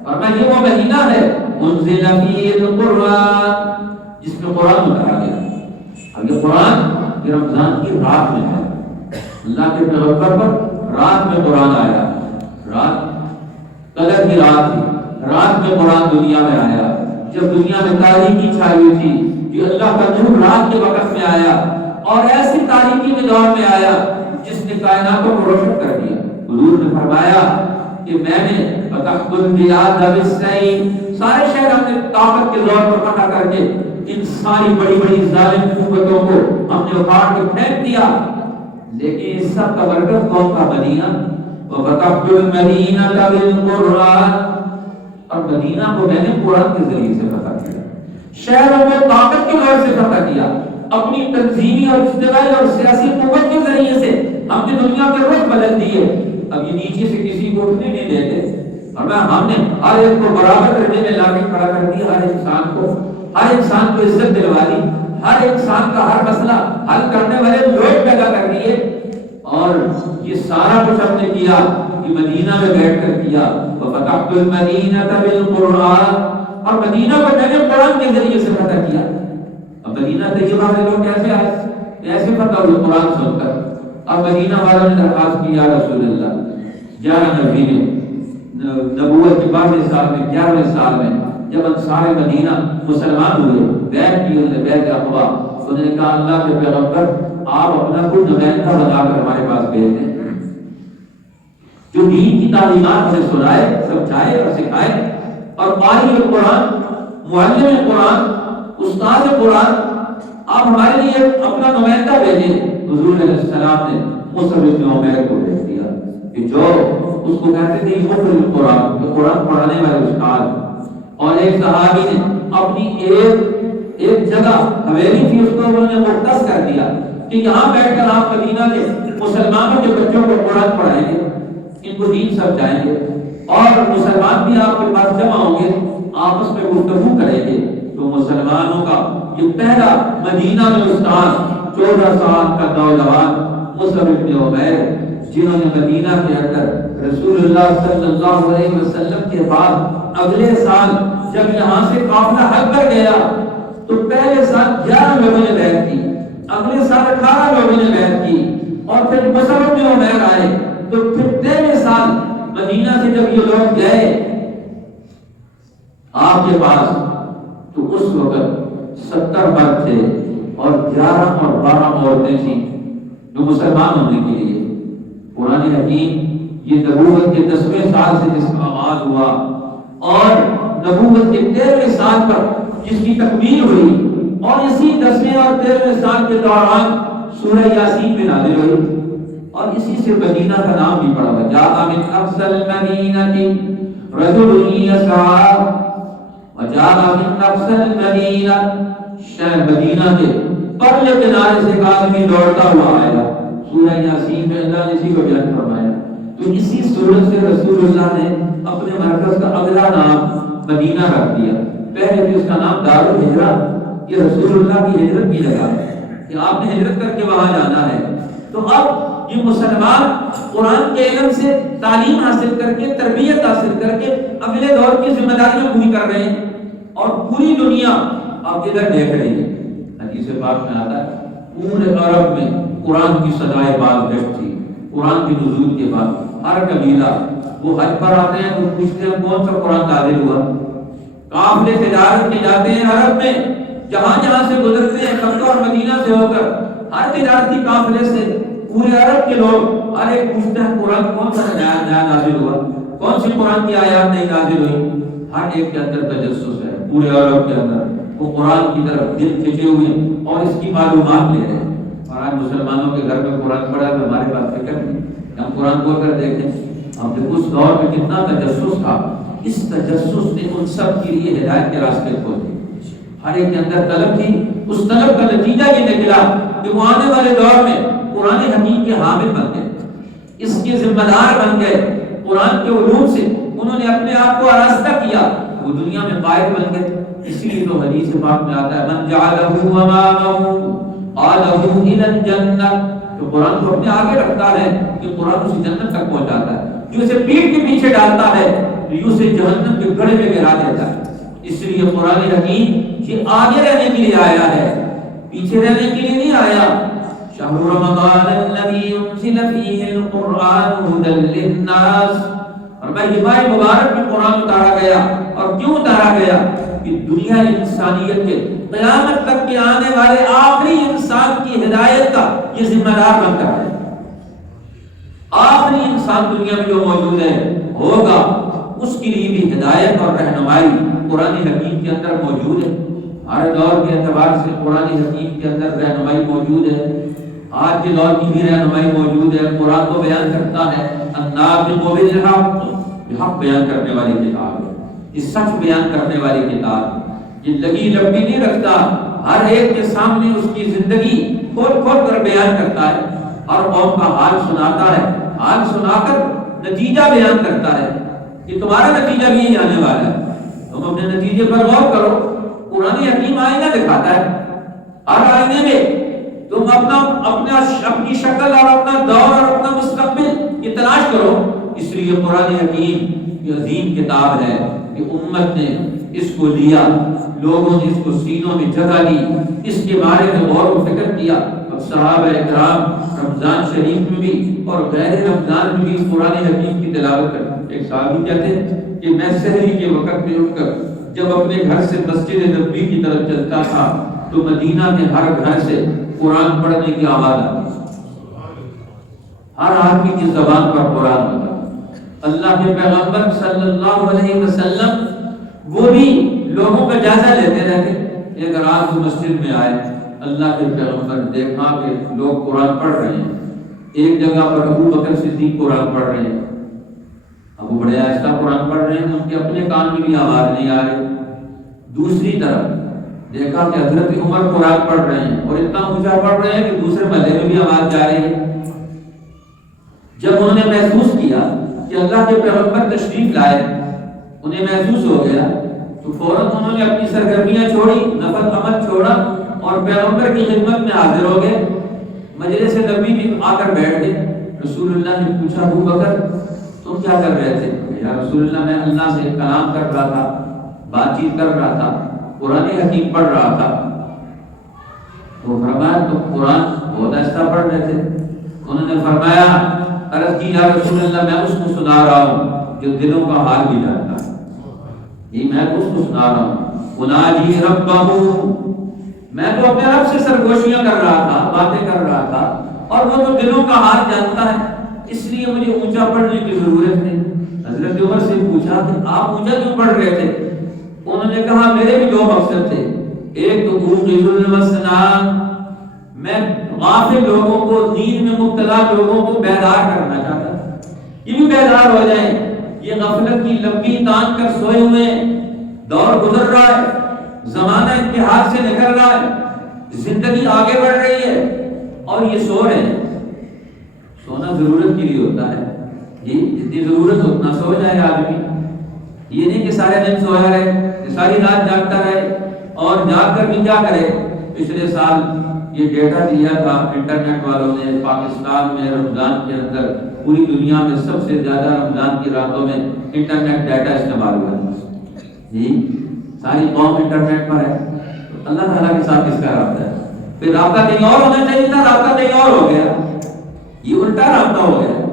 فرمایا یہ وہ مہینہ ہے انزل فیہ القرآن جس میں قرآن اتارا گیا. اب یہ قرآن یہ رمضان کی رات میں ہے. اللہ کے پیغمبر پر رات میں قرآن آیا. رات قدر کی رات تھی. رات میں قرآن دنیا میں آیا. جب دنیا میں تاریکی چھائی ہوئی تھی کہ اللہ کا نور رات کے وقت میں آیا اور ایسی تاریکی میں دور میں آیا جس نے کائناتوں کو روشن کر دیا. حضور نے فرمایا کہ میں نے فتحت البلاد بالسیف سارے شہر ہم نے طاقت کے زور پر فتح کر کے ان ساری بڑی بڑی ظالم قوتوں کو ہم نے اکھاڑ کے پھینک دیا. لیکن اس سب کا برکت کون کا؟ مدینہ. وفتحت المدینہ بالقرآن اور مدینہ کو میں نے قرآن کے ذریعے سے فتح کیا. شہروں کو طاقت کے زور سے فتح کیا. اپنی تنظیمی اور اجتماعی اور سیاسی قوت کے ذریعے سے ہم نے دنیا کے رخ بدل دیے. اب یہ نیچے سے کسی کو اٹھنے نہیں دیتے. ہم نے ہر ایک کو برابر درجے میں لا کے کھڑا کر دیا. ہر انسان کو عزت دلوا دی. ہر انسان کا ہر مسئلہ حل کرنے والے لوگ پیدا کر دیے. اور یہ سارا کچھ ہم نے کیا کہ مدینہ میں بیٹھ کر کیا. وفتحت المدینہ بالقرآن اور مدینہ کو میں نے قرآن کے ذریعے سے فتح کیا. اب مدینہ طیبہ والے لوگ کیسے آئے؟ کیسے فتح ہوئے؟ قرآن سن کر. اب مدینہ والوں نے درخواست کی یا رسول اللہ 11 نبی نے نبوت کے 12 سال میں 11ویں سال میں جب انصار مدینہ مسلمان ہوئے بیعت کی انہوں نے بیعت اقوا انہوں نے کہا اللہ کے پیغمبر آپ اپنا کوئی نمائندہ بنا کر ہمارے پاس بھیج دیں جو دین کی تعلیمات ہمیں سنائے سمجھائے اور سکھائے اور قاری قرآن معلم قرآن استاد قرآن آپ ہمارے لیے اپنا نمائندہ بھیجیں. حضور علیہ السلام نے مصعب بن عمیر کو بھیج دیا کہ جو اس کو کہتے تھے مفل قرآن قرآن پڑھانے والے استاد. اور ایک صحابی نے اپنی ایک جگہ حویلی تھی اس کو انہوں نے مختص کر دیا کہ یہاں بیٹھ کر آپ مدینہ کے مسلمانوں کے بچوں کو قرآن پڑھائیں گے ان کو دین سمجھائیں گے اور مسلمان بھی آپ کے پاس جمع ہوں گے آپس میں گفتگو کریں گے. تو مسلمانوں کا یہ پہلا مدینہ میں استاد 14 سال کا نوجوان مصعب بن عمیر جنہوں نے مدینہ کے اندر رسول اللہ صلی اللہ علیہ وسلم کے بعد اگلے سال جب یہاں سے قافلہ حج پر گیا تو پہلے سال 11 لوگوں نے بیعت کی, اگلے سال 18 لوگوں نے بیعت کی اور پھر مصعب بن عمیر آئے تو پھر 13 سال مدینہ سے جب یہ لوگ گئے آپ کے پاس تو اس وقت 70 مرد تھے اور 11 اور 12 عورتیں تھیں جو مسلمان ہونے کے لیے. قرآن حکیم یہ نبوت کے 10ویں سال سے جس کا آغاز ہوا اور نبوت کے 13ویں سال پر جس کی تکمیل ہوئی اور اسی 10ویں اور 13ویں سال کے دوران سورہ یاسین میں نازل ہوئی اور اسی سے مدینہ کا نام بھی پڑا ہوا. جاء من اقصى المدینہ رجل یسعی وجاء من اقصى المدینہ شہر مدینہ کے پرلے کنارے سے ایک آدمی دوڑتا ہوا آیا. سورہ یاسین میں اللہ نے اسی کو بیان فرمایا. تو اسی سورت سے رسول اللہ نے اپنے مرکز کا اگلا نام مدینہ رکھ دیا. پہلے بھی اس کا نام دار الہجرت یہ رسول اللہ کی ہجرت کی جگہ ہے کہ آپ نے ہجرت کر کے وہاں جانا ہے. تو اب یہ مسلمان قرآن کے علم سے تعلیم حاصل کر کے تربیت حاصل کر کے اگلے دور کی ذمہ داریاں پوری کر رہے ہیں اور پوری دنیا آپ ادھر دیکھ رہی ہے. حدیث پاک میں آتا ہے پورے عرب میں قرآن کی صدائے بازگشت تھی. قرآن کے نزول کے بعد ہر قبیلہ وہ حج پر آتے ہیں تو پوچھتے ہیں کون سا قرآن نازل ہوا. قافلے تجارت میں جاتے ہیں عرب میں جہاں جہاں سے گزرتے ہیں مکہ اور مدینہ سے ہو کر ہر تجارتی قافلے سے پورے عرب کے لوگ ہر ایک پوچھتے ہیں قرآن کون سا نیا نازل ہوا, کون سی قرآن کی آیات نئی نازل ہوئی. ہر ایک کے اندر تجسس ہے پورے عرب کے اندر. وہ قرآن کی طرف دل کھینچے ہوئے اور اس کی معلومات لے رہے ہیں. اور آج مسلمانوں کے گھر میں قرآن پڑھا ہے ہمارے پاس فکر نہیں. ہم قرآن کھول کر دیکھیں ہم دیکھو اس دور میں کتنا تجسس تھا. اس تجسس نے ان سب کے لیے ہدایت کے راستے کھول دیے. ہر ایک کے اندر طلب تھی. اس طلب کا نتیجہ یہ نکلا کہ وہ آنے والے دور میں قرآن حکیم کے حامل بن گئے, اس کے ذمہ دار بن گئے. قرآن کے علوم سے انہوں نے اپنے آپ کو آراستہ کیا, وہ دنیا میں قائد بن گئے. اسی لیے تو حدیث پاک میں آتا ہے من جعلہ امامہ قادہ الی الجنہ، جو قرآن کو اپنے آگے رکھتا ہے کہ قرآن اسے جنت تک پہنچاتا ہے، جو اسے پیٹ کے پیچھے ڈالتا ہے تو یہ اسے جہنم کے گڑھے میں گرا دیتا ہے۔ اس لیے قرآن حکیم یہ آگے رہنے کے لیے آیا ہے، پیچھے رہنے کے لیے نہیں آیا۔ شہر رمضان الذی انزل فیہ القرآن ھدی للناس، اور یہ ماہ مبارک میں قرآن اتارا گیا، اور کیوں اتارا گیا کہ دنیا انسانیت کے قیامت تک کے آنے والے آخری انسان کی ہدایت کا یہ ذمہ دار بنتا ہے۔ آخری انسان دنیا میں جو موجود ہے ہوگا، اس کے لیے بھی ہدایت اور رہنمائی قرآن حکیم کے اندر موجود ہے۔ ہر دور کے اعتبار سے قرآن حکیم کے اندر رہنمائی موجود ہے۔ آج کے دور کی بھی رہنمائی موجود ہے۔ قرآن کو بیان کرتا ہے الناطق بالحق، حق بیان کرنے والی کتاب ہے، یہ سچ بیان کرنے والی کتاب ہے، یہ لگی لبی نہیں رکھتا، ہر ایک کے سامنے اس کی زندگی کھول کھول کر بیان کرتا ہے، اور قوم کا حال سناتا ہے، حال سنا کر نتیجہ بیان کرتا ہے کہ تمہارا نتیجہ بھی یہی آنے والا ہے، تم اپنے نتیجے پر غور کرو۔ قرآن حکیم آئینہ دکھاتا ہے، ہر آئینے میں تم اپنی شکل اور اپنا دور اور اپنا مستقبل یہ تلاش کرو۔ اس لیے قرآن حکیم یہ عظیم کتاب ہے کہ امت نے اس کو لیا، لوگوں نے اس کو سینوں میں جگہ دی، اس کے بارے میں غور و فکر کیا۔ اب صحابہ اکرام رمضان شریف میں بھی اور غیر رمضان میں بھی قرآن حکیم کی تلاوت کرتے۔ ایک صحابی کہتے ہیں کہ میں سحری کے وقت میں اٹھ کر جب اپنے گھر سے مسجد نبوی کی طرف چلتا تھا تو مدینہ کے ہر گھر سے قرآن پڑھنے کی آواز آتی، ہر آدمی کی زبان پر قرآن ہوتا۔ اللہ کے پیغمبر صلی اللہ علیہ وسلم وہ بھی لوگوں کا جائزہ لیتے رہتے۔ ایک رات کو مسجد میں آئے، اللہ کے پیغمبر دیکھا کہ لوگ قرآن پڑھ رہے ہیں، ایک جگہ پر ابو بکر صدیق قرآن پڑھ رہے ہیں، اب وہ بڑے آہستہ قرآن پڑھ رہے ہیں، ان کے اپنے کان میں بھی آواز نہیں آ رہی۔ دوسری طرف دیکھا کہ حضرت عمر قرآن پڑھ رہے ہیں اور اتنا اونچا پڑھ رہے ہیں کہ دوسرے محلے میں بھی آواز جا رہی ہے۔ جب انہوں نے محسوس کیا کہ اللہ کے پیغمبر تشریف لائے، انہیں محسوس ہو گیا تو فوراً انہوں نے اپنی سرگرمیاں چھوڑی، نفل عمل چھوڑا اور پیغمبر کی خدمت میں حاضر ہو گئے۔ مجلس نبی بھی آ کر بیٹھ گئے۔ رسول اللہ نے پوچھا ابو بکر تم کیا کر رہے تھے؟ یا رسول اللہ میں اللہ سے کلام کر رہا تھا، بات چیت کر رہا تھا، قرآن حکیم پڑھ رہا تھا۔ تو فرمایا تو قرآن بہت آہستہ پڑھ رہے تھے؟ انہوں نے فرمایا عرض کی یا رسول اللہ میں اس کو سنا رہا ہوں جو دلوں کا حال بھی جانتا ہے، یہ میں اس کو سنا رہا ہوں۔ اناجی ربہ، میں تو اپنے رب سے سرگوشیاں کر رہا تھا، باتیں کر رہا تھا، اور وہ تو دلوں کا حال جانتا ہے، اس لیے مجھے اونچا پڑھنے کی ضرورت نہیں۔ حضرت عمر سے پوچھا کہ آپ اونچا کیوں پڑھ رہے تھے؟ انہوں نے کہا میرے بھی دو مقصد تھے، ایک تو اوقظ المسنان، میں غافل لوگوں کو، نیند میں مبتلا لوگوں کو بیدار کرنا چاہتا تھا، یہ بھی بیدار ہو جائیں، یہ غفلت کی لمبی تان کر سوئے ہوئے، دور گزر رہا ہے، زمانہ اتحاد سے نکل رہا ہے، زندگی آگے بڑھ رہی ہے اور یہ سو رہے ہیں۔ سونا ضرورت کے لیے ہوتا ہے، یہ جتنی ضرورت ہو اتنا سو جائے آدمی، یہ نہیں کہ سارے دن سویا رہے، ساری رات جاگتا رہے، اور جاگ کر بھی کیا کرے۔ پچھلے سال یہ ڈیٹا دیا تھا انٹرنیٹ والوں نے، پاکستان میں رمضان کے اندر پوری دنیا میں سب سے زیادہ رمضان کی راتوں میں انٹرنیٹ ڈیٹا استعمال ہوا ہے، جی ساری قوم انٹرنیٹ پر ہے، اللہ تعالیٰ کے ساتھ اس کا رابطہ ہے۔ پھر رابطہ کہیں اور ہونا چاہیے تھا، رابطہ کہیں اور ہو گیا، یہ الٹا رابطہ ہو گیا۔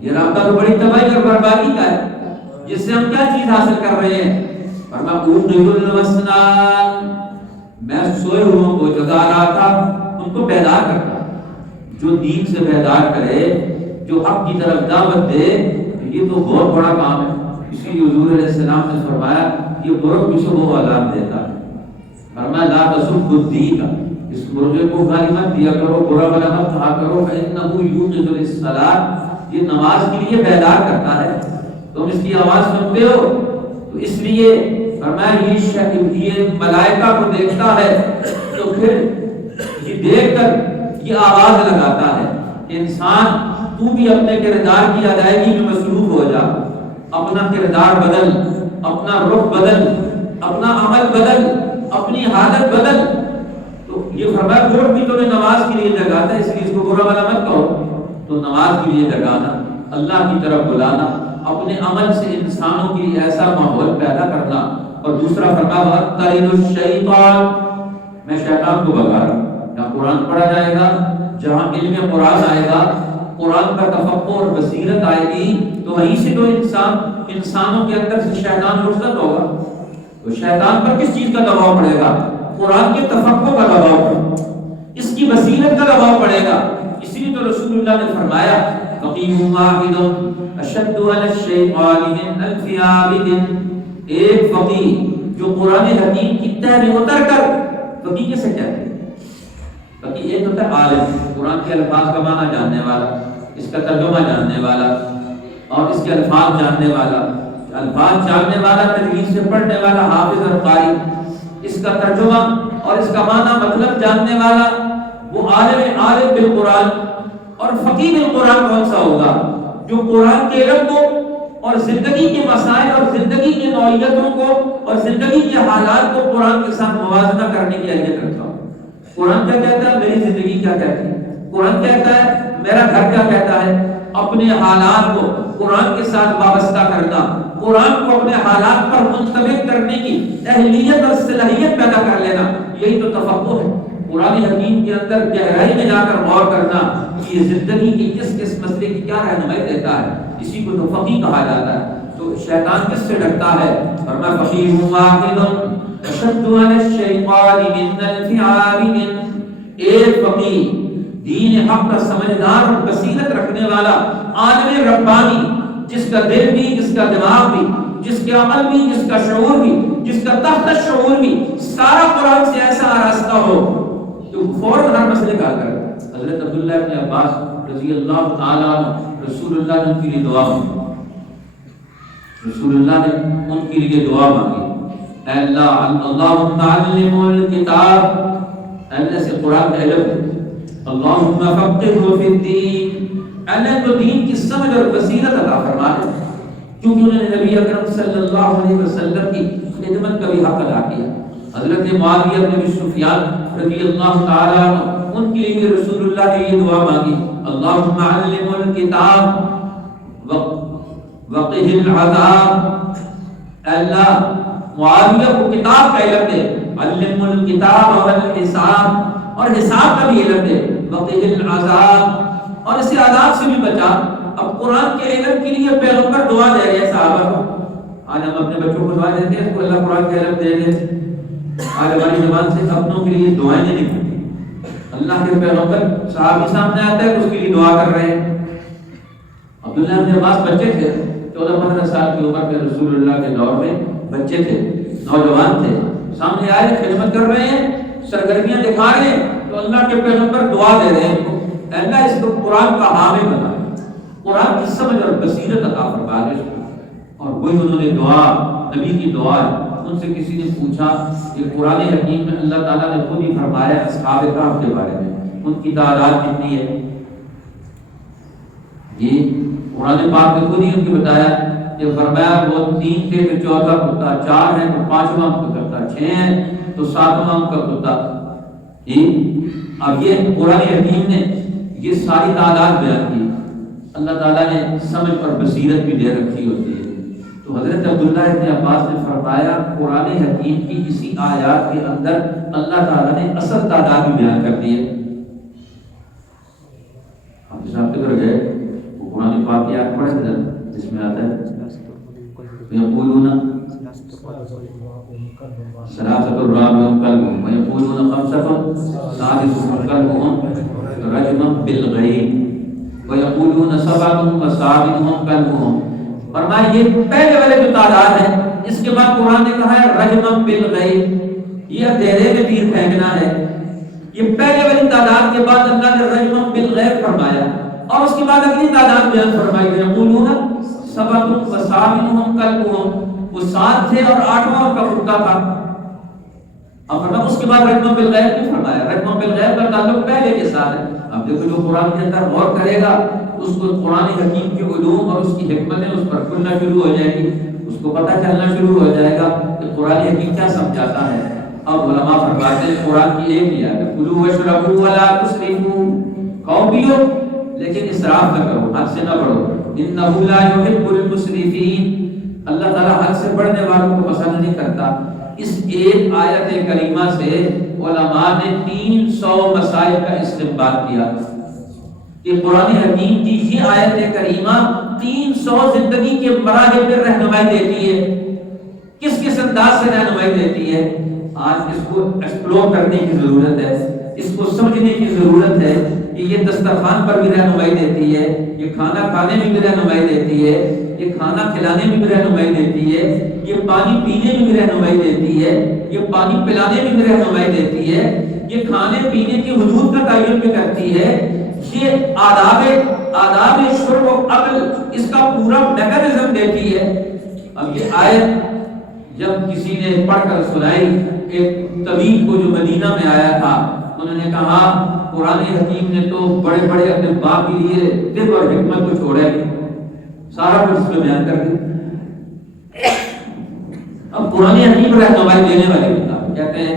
یہ رابطہ تو بڑی تباہی اور بربادی کا ہے، جس سے ہم کیا چیز حاصل کر رہے ہیں؟ فرمایا اوقظ المسنان، میں سوئے ہوئوں کو جگا رہا تھا، ان کو بیدار کرتا۔ جو دین سے بیدار کرے، جو حق کی طرف دعوت دے، یہ تو بہت بڑا کام ہے۔ اسی لیے حضور علیہ السلام نے فرمایا یہ مرغ بھی وہ عذاب دیتا ہے۔ فرمایا لا تسبوا الدین، اس مرغے کو گالی مت دیا کرو، برا بلا مت کہا کرو، فإنہ یوقظ للصلاۃ، یہ نماز کے لیے بیدار کرتا ہے، تم اس کی آواز سنتے ہو تو اس لیے فرمایا یہ ملائکہ کو دیکھتا ہے تو پھر یہ دیکھ کر یہ آواز لگاتا ہے کہ انسان تو بھی اپنے کردار کی ادائیگی میں مصروف ہو جا، اپنا کردار بدل، اپنا رخ بدل، اپنا عمل بدل، اپنی حالت بدل، تو تو یہ فرمایا ووٹ بھی تمہیں نماز کے لیے جگاتا ہے، اس لیے اس کو برا والا مت کہو، تو نماز کے لیے جگانا، اللہ کی طرف بلانا، اپنے عمل سے انسانوں کے لیے ایسا ماحول پیدا کرنا۔ اور دوسرا فرمایا ترین الشیطان، میں شیطان کو بھگا رہا ہوں۔ جہاں قرآن پڑھا جائے گا، جہاں علم قرآن آئے گا، قرآن کا تفقہ اور بصیرت آئے گی، تو وہیں سے تو انسانوں کے اندر سے شیطان رخصت ہوگا۔ تو شیطان پر کس چیز کا دباؤ پڑے گا؟ قرآن کے تفقہ کا دباؤ پڑے گا، اس کی بصیرت کا دباؤ پڑے گا۔ اسی لیے تو رسول اللہ نے فرمایا فقیہ واحد اشد علی الشیطان من الف عابد، ایک فقیہ جو قرآن حکیم کی تہ میں اتر کر، فقیہ کسے کہتے ہیں؟ فقیہ ایک ہوتا ہے عالم، قرآن کے الفاظ کا معنی جاننے والا، اس کا ترجمہ جاننے والا اور اس کے الفاظ جاننے والا، الفاظ جاننے والا، تجوید سے پڑھنے والا، حافظ اور قاری، اس کا ترجمہ اور اس کا معنی مطلب جاننے والا، وہ عالم بالقرآن۔ اور فقیہ بالقرآن کون سا ہوگا؟ جو قرآن کے علم کو اور زندگی کے مسائل اور زندگی کی نوعیتوں کو اور زندگی کے حالات کو قرآن کے ساتھ موازنہ کرنے کی اہلیت رکھتا ہو۔ قرآن کیا کہتا ہے، میری زندگی کیا کہتی ہے، قرآن کہتا ہے میرا گھر کیا کہتا ہے، اپنے حالات کو قرآن کے ساتھ وابستہ کرنا، قرآن کو اپنے حالات پر منطبق کرنے کی اہلیت اور صلاحیت پیدا کر لینا، یہی تو تفقہ ہے۔ قرآن حکیم کے اندر گہرائی میں جا کر غور کرنا کہ یہ زندگی کی کس کس مسئلے کی کیا رہنمائی دیتا ہے، اسی کو تو فقیہ کہا جاتا ہے۔ تو شیطان کس سے ڈرتا ہے؟ فرمایا فقیہ واحد اشد علی الشیطان من الف عابد، ایک فقیہ دین حق کا سمجھدار اور بصیرت رکھنے والا عالم ربانی، جس کا دل بھی، جس کا دماغ بھی، جس کے عمل بھی، جس کا شعور بھی، جس کا تحت شعور بھی سارا قرآن سے ایسا آراستہ ہو تو فوراً ہر مسئلے کا حل کرے۔ حضرت عبداللہ ابن عباس رضی اللہ تعالیٰ عنہ، رسول اللہ نے ان کے لیے دعا مانگی، رسول اللہ نے ان کے لیے دعا مانگی، اے اللہ اللہم علم الکتاب، اللہ سے قرآن کا علم، اللہم فقہہ فی الدین، اللہ کو دین کی سمجھ اور بصیرت عطا فرما دے، کیونکہ انہوں نے نبی اکرم صلی اللہ علیہ وسلم کی خدمت کا بھی حق ادا کیا۔ حضرت معاویہ بن ابی سفیان رضی اللہ تعالیٰ عنہ، ان کے لیے رسول اللہ نے یہ دعا مانگی، اللہم علم الکتاب وقہ العذاب، اللہ معاویہ کو کتاب کا علم دے، علم الکتاب والحساب، اور حساب کا بھی علم دے، وقہ العذاب، اور اسے عذاب سے بھی بچا۔ اب قرآن کے علم کے لیے پیغمبر دعا دے رہے ہیں صحابہ کو، آج ہم اپنے بچوں کو دعا دیتے ہیں، اس کو اللہ قرآن کا علم دے دے، آج ہماری زبان سے اپنوں کے لیے دعائیں نہیں نکلتی، اللہ کے پیغمبر صحابی سامنے آتا ہے تو اس کے لیے دعا کر رہے ہیں۔ عبداللہ بن عباس بچے تھے، 14-15 سال کی عمر میں، رسول اللہ کے دور میں بچے تھے، نوجوان تھے، سامنے آئے خدمت کر رہے ہیں، سرگرمیاں دکھا رہے ہیں، تو اللہ کے پیغمبر دعا دے رہے ہیں، اللہ اس کو قرآن کا حامل بنا، قرآن کی سمجھ اور بصیرت عطا فرما دے۔ اور وہی انہوں نے دعا، نبی کی دعا ہے، ان سے کسی نے پوچھا کہ قرآن حکیم میں اللہ تعالیٰ نے خود ہی فرمایا اصحاب کہف کے بارے میں، ان کی تعداد کتنی ہے؟ جی قرآن پاک میں خود ہی ان کی بتایا کہ فرمایا وہ 3 تھے تو 14 کتا، 4 ہیں تو 5واں کتا، 6 ہیں تو 7واں کا کتا۔ جی اب یہ قرآن حکیم نے یہ ساری تعداد بیان کی، اللہ تعالیٰ نے سمجھ اور بصیرت بھی دے رکھی ہوتی ہے۔ تو حضرت عبداللہ ابن عباس نے فرمایا قرآن حکیم کی اسی آیات کے اندر اللہ تعالیٰ نے اصل تعداد بھی بیان کر دی ہے۔ آپ صاحب کے گھر گئے وہ قرآن پاک کی آیت پڑھے تھے جس میں آتا ہے یقولون ثلاثۃ رابعہم کلبہم ویقولون خمسۃ سادسہم کلبہم رجما بالغیب ویقولون سبعۃ وثامنہم کلبہم۔ فرمایا یہ پہلے والے جو تعداد ہے، اس کے بعد قرآن نے کہا ہے رجما بالغیب، یہ اندھیرے میں تیر پھینکنا ہے۔ یہ پہلے والی تعداد کے بعد اللہ نے رجما بالغیب فرمایا، اور اس کے بعد اگلی تعداد بیان فرمائی یقولون سبعۃ وثامنہم کلبہم، وہ 7 تھے اور 8واں کا کتا تھا۔ اب فرمایا اس کے بعد رجما بالغیب نہیں فرمایا، رجما بالغیب کا تعلق پہلے کے ساتھ ہے۔ اب دیکھو جو قرآن کے اندر غور کرے گا اس کو قرآن حکیم کے علوم اور اس کی حکمتیں اس پر کھلنا شروع ہو جائے گی، اس کو پتہ چلنا شروع ہو جائے گا کہ قرآن حکیم کیا سمجھاتا ہے۔ اب علماء فرماتے ہیں قرآن کی ایک ہی آیت ہے کلوا واشربوا ولا تسرفوا، کھاؤ پیو لیکن اسراف نہ کرو، حد سے نہ بڑھو، انہ لا یحب المسرفین، اللہ تعالیٰ حد سے بڑھنے والوں کو پسند نہیں کرتا۔ اس ایک آیت کریمہ سے علماء نے 300 مسائل کا استنباط کیا کہ قرآن حکیم کی یہ آیت کریمہ 300 زندگی کے مراحل میں رہنمائی دیتی ہے، کس کس انداز سے رہنمائی دیتی ہے۔ آج اس کو ایکسپلور کرنے کی ضرورت ہے، اس کو سمجھنے کی ضرورت ہے کہ یہ دسترخوان پر بھی رہنمائی دیتی ہے، یہ کھانا کھانے میں بھی رہنمائی دیتی ہے، یہ کھانا کھلانے میں بھی رہنمائی دیتی ہے، یہ پانی پینے میں بھی رہنمائی دیتی ہے، یہ پانی پلانے میں بھی رہنمائی دیتی ہے، یہ کھانے پینے کی حدود کا تعین بھی کرتی ہے، یہ آداب شرب و عقل اس کا پورا میکانزم دیتی ہے۔ اب یہ آیت جب کسی نے پڑھ کر سنائی، ایک طبیب کو جو مدینہ میں آیا تھا، انہوں نے کہا قرآن حکیم نے تو بڑے بڑے اطباء کے لیے طب اور حکمت کو چھوڑا ہے، سارا کچھ اس میں بیان کر دیا۔ اب قرآن حکیم رہنمائی دینے والے کتاب کہتے ہیں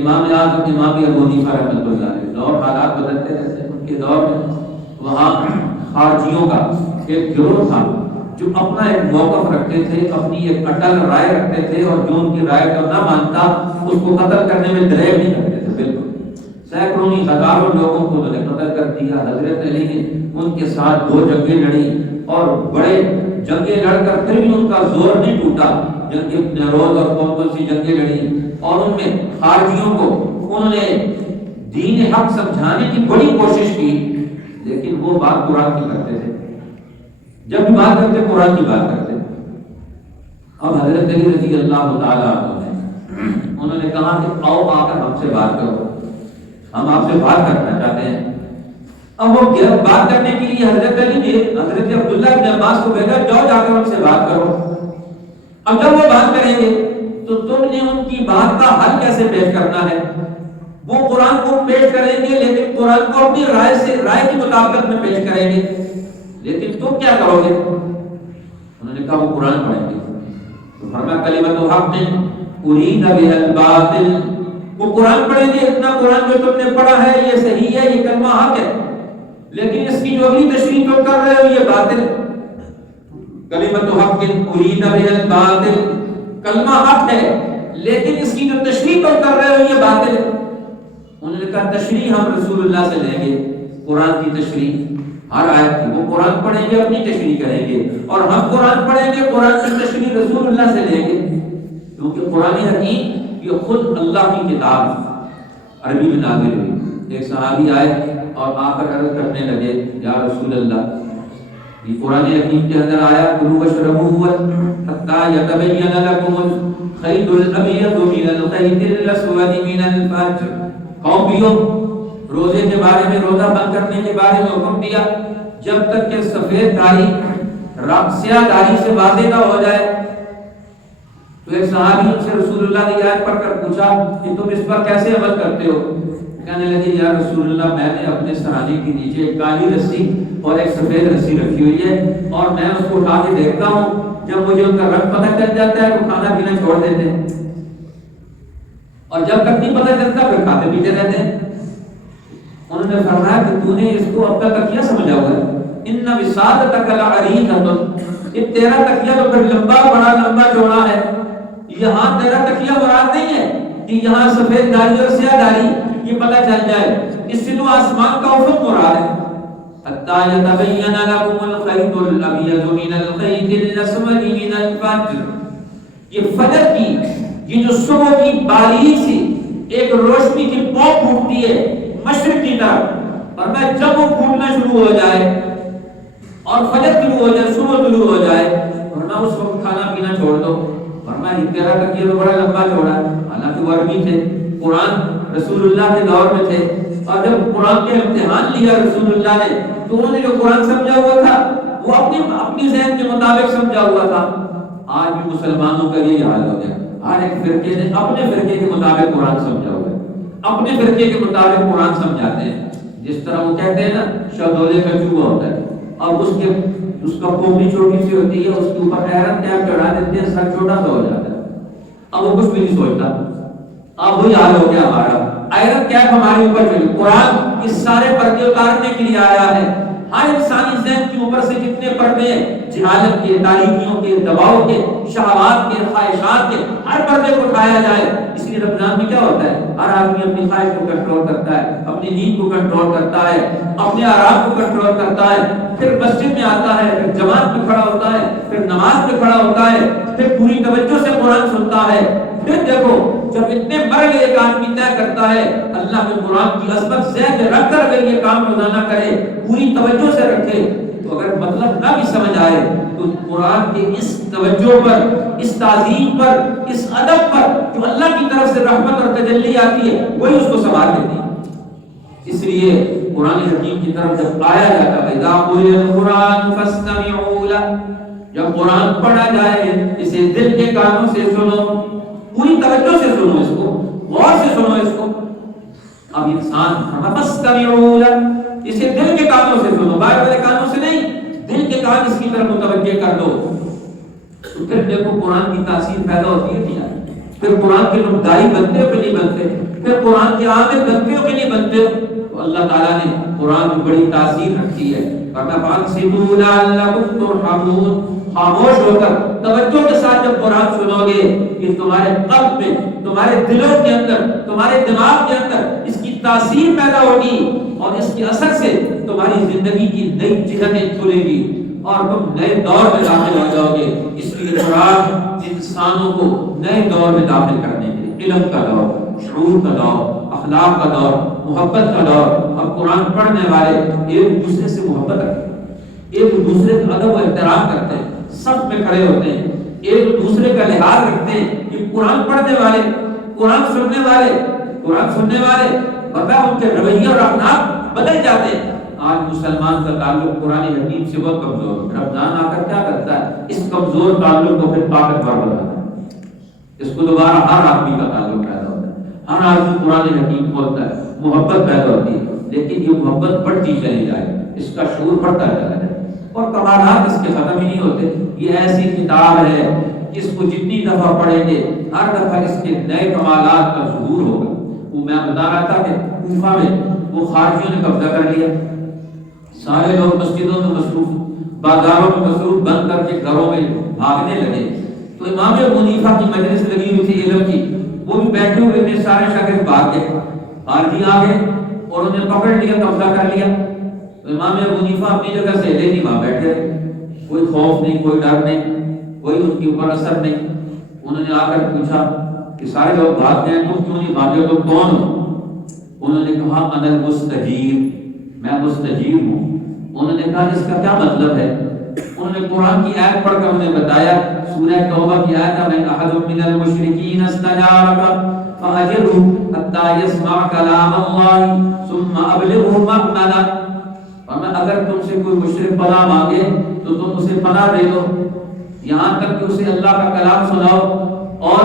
امام اعظم امام ابو حنیفہ رحمۃ اللہ علیہ، دور حالات بدلتے رہتے ہیں، ان کے دور میں وہاں خارجیوں کا ایک گروہ تھا جو اپنا ایک موقف رکھتے تھے، اپنی ایک اٹل رائے رکھتے تھے، اور جو ان کی رائے کو نہ مانتا اس کو قتل کرنے میں دریغ نہیں کرتے تھے۔ بالکل سینکڑوں ہزاروں لوگوں کو انہوں نے قتل کر دیا۔ حضرت علی نے ان کے ساتھ 2 جنگیں لڑی، اور بڑے جنگیں لڑ کر پھر بھی ان کا زور نہیں ٹوٹا۔ جنگ نیروز اور کون سی جنگیں لڑی، اور ان میں خارجیوں کو انہوں نے دین حق سمجھانے کی بڑی کوشش کی، لیکن وہ بات قرآن کی کرتے تھے، جب بھی بات کرتے قرآن کی بات کرتے۔ اب حضرت علی رضی اللہ تعالیٰ عنہ انہوں نے کہا کہ آؤ آ کر ہم سے بات کرو، ہم آپ سے بات کرنا چاہتے ہیں۔ اب وہ بات کرنے کے لیے حضرت علی نے حضرت عبداللہ بن عباس کو بھیجا، جاؤ جا کر ہم سے بات کرو۔ اب جب وہ بات کریں گے تو تم نے ان کی بات کا حل کیسے پیش کرنا ہے؟ وہ قرآن کو پیش کریں گے لیکن قرآن کو اپنی رائے کی مطابقت میں پیش کریں گے، لیکن تم کیا کرو گے؟ انہوں نے کہا وہ قرآن پڑھیں گے۔ تو فرمایا کلمۃ حق ارید بها الباطل، وہ قرآن پڑھیں گے، اتنا قرآن جو تم نے پڑھا ہے یہ صحیح ہے، یہ کلمہ حق ہے، لیکن اس کی جو اگلی تشریح تم کر رہے ہو یہ باطل۔ کلمۃ حق ارید بها الباطل، کلمہ حق ہے لیکن اس کی جو تشریح تم کر رہے ہو یہ باطل ہے۔ انہوں نے کہا تشریح ہم رسول اللہ سے لیں گے، قرآن کی تشریح ہر آیت کی، وہ قرآن پڑھیں گے اپنی تشریح کریں گے، اور ہم قرآن پڑھیں گے قرآن کی تشریح رسول اللہ سے لیں گے، کیونکہ قرآن حکیم یہ خود اللہ کی کتاب عربی میں نازل ہوئی۔ ایک صحابی آئے اور آ کر عرض کرنے لگے یا رسول اللہ، یہ قرآن حکیم کے اندر آیا کلوا واشربوا حتی یتبین لکم الخیط الابیض من الخیط الاسود من الفجر، کھاؤ پیو، روزے کے بارے میں روزہ بند کرنے کے بارے میں حکم دیا جب تک کہ سفید داڑھی سیاہ داڑھی سے واضح نہ ہو جائے۔ تو ایک صحابی ان سے رسول اللہ نے آیت پڑھ کر پوچھا کہ تم اس پر کیسے عمل کرتے ہو؟ کہنے لگے یا رسول اللہ میں نے اپنے سرانے کے نیچے ایک کالی رسی اور ایک سفید رسی رکھی ہوئی ہے، اور میں اس کو اٹھا کے دیکھتا ہوں، جب مجھے ان کا رنگ پتہ چل جاتا ہے تو کھانا پینا چھوڑ دیتے ہیں، اور جب تک نہیں پتہ چلتا پھر کھاتے پیتے رہتے ہیں۔ انہوں نے فرمایا کہ تو نے اس کو اپنا تکیہ سمجھا ہوا ہے، ان وسادتک لعریضۃ، یہ تیرا تکیہ تو پھر لمبا بڑا لمبا چوڑا ہے، یہاں تیرا تکیہ مراد نہیں ہے کہ یہاں سفید داڑھی اور سیاہ داڑھی یہ پتہ چل جائے، اس سے تو آسمان کا افق مراد ہے۔ حتی یتبین لکم الخیط الابیض من الخیط الاسود من الفجر، یہ فجر کی یہ جو صبح کی باریک سی ایک روشنی کی پوپ پھوٹتی ہے مشرق کی طرف، اور میں جب وہ پھوٹنا شروع ہو جائے اور فجر شروع ہو جائے، صبح شروع ہو جائے، ورنہ اس وقت کھانا پینا چھوڑ دو۔ ورنہ تیرا تکیہ تو بڑا لمبا چوڑا ہے، حالانکہ وہ عربی تھے، قرآن رسول اللہ کے دور میں تھے، اور جب قرآن کے امتحان لیا رسول اللہ نے تو انہوں نے جو قرآن سمجھا ہوا تھا وہ اپنی ذہن کے مطابق سمجھا ہوا تھا۔ آج بھی مسلمانوں کا یہی حال ہو گیا، ہر ایک فرقے نے اپنے فرقے کے مطابق قرآن سمجھا ہوا ہے، اپنے فرقے کے مطابق قرآن سمجھاتے ہیں۔ جس طرح وہ کہتے ہیں نا شہدولے کا چوہا ہوتا ہے، اور اس کا کھوپڑی چھوٹی سی ہوتی ہے، اس کے اوپر ایرن ٹیپ چڑھا دیتے ہیں، سر چھوٹا سا ہو جاتا ہے، اب وہ کچھ بھی نہیں سوچتا، اب وہی حال ہو گیا ہمارا. آیت کیا ہمارے اوپر چلی. قرآن اس سارے پردے اتارنے کے لیے آیا ہے. ہر انسانی ذہن کے اوپر سے جتنے پردے ہیں، جہالت کے، تاریکیوں کے، دباؤ کے، شہوات کے، خواہشات کے، ہر پردے کو اٹھایا جائے. اس لیے رمضان میں کیا ہوتا ہے؟ ہر آدمی اپنی خواہش کو کنٹرول کرتا ہے، اپنی نیند کو کنٹرول کرتا ہے، اپنے آرام کو کنٹرول کرتا ہے. پھر مسجد میں آتا ہے، پھر جماعت میں کھڑا ہوتا ہے، پھر نماز میں کھڑا ہوتا ہے، پھر پوری توجہ سے قرآن سنتا ہے. پھر دیکھو جب اتنے مرحلے ایک آدمی طے کرتا ہے، اللہ کے قرآن کی عظمت ذہن میں رکھ کر اگر یہ کام روزانہ کرے، پوری توجہ سے رکھے، تو اگر مطلب نہ بھی سمجھ آئے تو قرآن کے اس توجہ پر، اس تعظیم پر، اس ادب پر جو اللہ کی طرف سے رحمت اور تجلی آتی ہے، وہی اس کو سنبھال لیتی ہے. اس لیے قرآن حکیم کی طرف جب آیا جاتا ہے، اذا قرئ القرآن فاستمعوا له، جب قرآن پڑھا جائے اسے دل کے کانوں سے سنو، پوری توجہ سے سنو، اس کو غور سے سنو اس کو. اب انسان فاستمعوا له، اسے دل کے کانوں سے سنو، باہر والے کانوں سے نہیں، دل کے کان اس کی طرف متوجہ کر دو. تو پھر دیکھو قرآن کی تاثیر پیدا ہوتی ہے کیا؟ پھر قرآن کے لوگ دائی بنتے ہو کہ نہیں بنتے؟ پھر قرآن کے عامل بنتے ہو کہ نہیں بنتے ہو؟ تو اللہ تعالیٰ نے قرآن میں بڑی تاثیر رکھی ہے. فَانصِتُوا لَعَلَّكُمْ تُرْحَمُونَ، خاموش ہو کر توجہ کے ساتھ جب قرآن سنو گے، کہ تمہارے قلب میں، تمہارے دلوں کے اندر، تمہارے دماغ کے اندر اس کی تاثیر پیدا ہوگی، اور اس کے اثر سے تمہاری زندگی کی نئی جہتیں کھلے گی اور تم نئے دور میں داخل ہو جاؤ گے. اس لیے قرآن انسانوں کو نئے دور میں داخل کرنے کے لیے، علم کا دور، شعور کا دور، اخلاق کا دور، محبت کا دور. اب قرآن پڑھنے والے ایک دوسرے سے محبت رکھتے ہیں، ایک دوسرے کا ادب و احترام کرتے ہیں، صف میں کھڑے ہوتے ہیں، ایک دوسرے کا لحاظ رکھتے ہیں. کہ قرآن پڑھنے والے، قرآن سننے والے، قرآن سننے والے پتہ ان کے رویے اور اخلاق بدل جاتے ہیں. آج مسلمان کا تعلق قرآن حکیم سے بہت کمزور ہے. رمضان آ کر کیا کرتا ہے؟ اس کمزور تعلق کو پھر طاقتور بناتا ہے. اس کو دوبارہ ہر آدمی کا تعلق پیدا ہوتا ہے، ہر آدمی قرآن حکیم کھولتا ہے، محبت پیدا ہوتی ہے. لیکن یہ محبت بڑھتی چلی جائے، اس کا شعور بڑھتا چلا جائے، اور کمالات اس کے ختم ہی نہیں ہوتے. یہ ایسی کتاب ہے جس کو جتنی دفعہ پڑھیں گے ہر دفعہ اس کے نئے کمالات کا ظہور ہوگا. وہ میں بتا رہا تھا کہ کوفہ میں وہ خارجیوں نے قبضہ کر لیا، سارے لوگ مسجدوں میں مصروف، بازاروں میں مصروف، بند کر کے گھروں میں بھاگنے لگے. تو امام ابو حنیفہ کی مجلس لگی ہوئی تھی علم کی، وہ بھی بیٹھے ہوئے تھے، سارے شاگرد بھاگ گئے، خارجی آ گئے اور انہیں پکڑ لیا، قبضہ کر لیا. تو امام ابو حنیفہ اپنی جگہ سے ہلے نہیں، وہاں بیٹھے، کوئی خوف نہیں، کوئی ڈر نہیں، کوئی ان کے اوپر اثر نہیں. انہوں نے آ کر پوچھا کہ سارے لوگ بھاگ گئے، تم کیوں نہیں بھاگے، تم کون ہو؟ انہوں نے کہا انا المستجیر، میں مستجیر ہوں. انہوں نے کہا اس کا کیا مطلب ہے؟ انہوں نے قرآن کی آیت پڑھ کر انہیں بتایا، سورہ توبہ کی آیت ہے، من احد من المشرکین استجارک فاجرہ حتی یسمع کلام اللہ ثم ابلغہ مأمنہ. اگر تم سے کوئی مشرک پناہ مانگے تو تم اسے پناہ دے دو یہاں تک کہ اسے اللہ کا کلام سناؤ، اور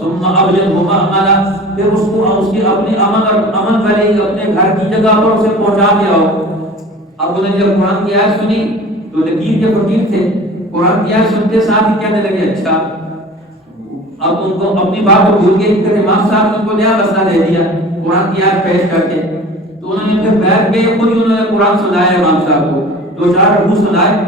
ثم ابلغہ مأمنہ، پھر اس کو اس کے اپنے امن والی اپنے گھر کی جگہ پر اسے پہنچا دے آؤ. اب انہوں نے جب قرآن کی آیت سنی تو لکیر کے فقیر تھے، قرآن کی آیت سنتے ساتھ ہی کہنے لگے اچھا. اب ان کو اپنی بات کو بھول گئے کہ امام صاحب نے ان کو نیا مسئلہ دے دیا قرآن کی آیت پیش کر کے. تو انہوں نے پھر بیٹھ کے خود ہی انہوں نے قرآن سنایا امام صاحب کو، 2-4 رکوع سنائے،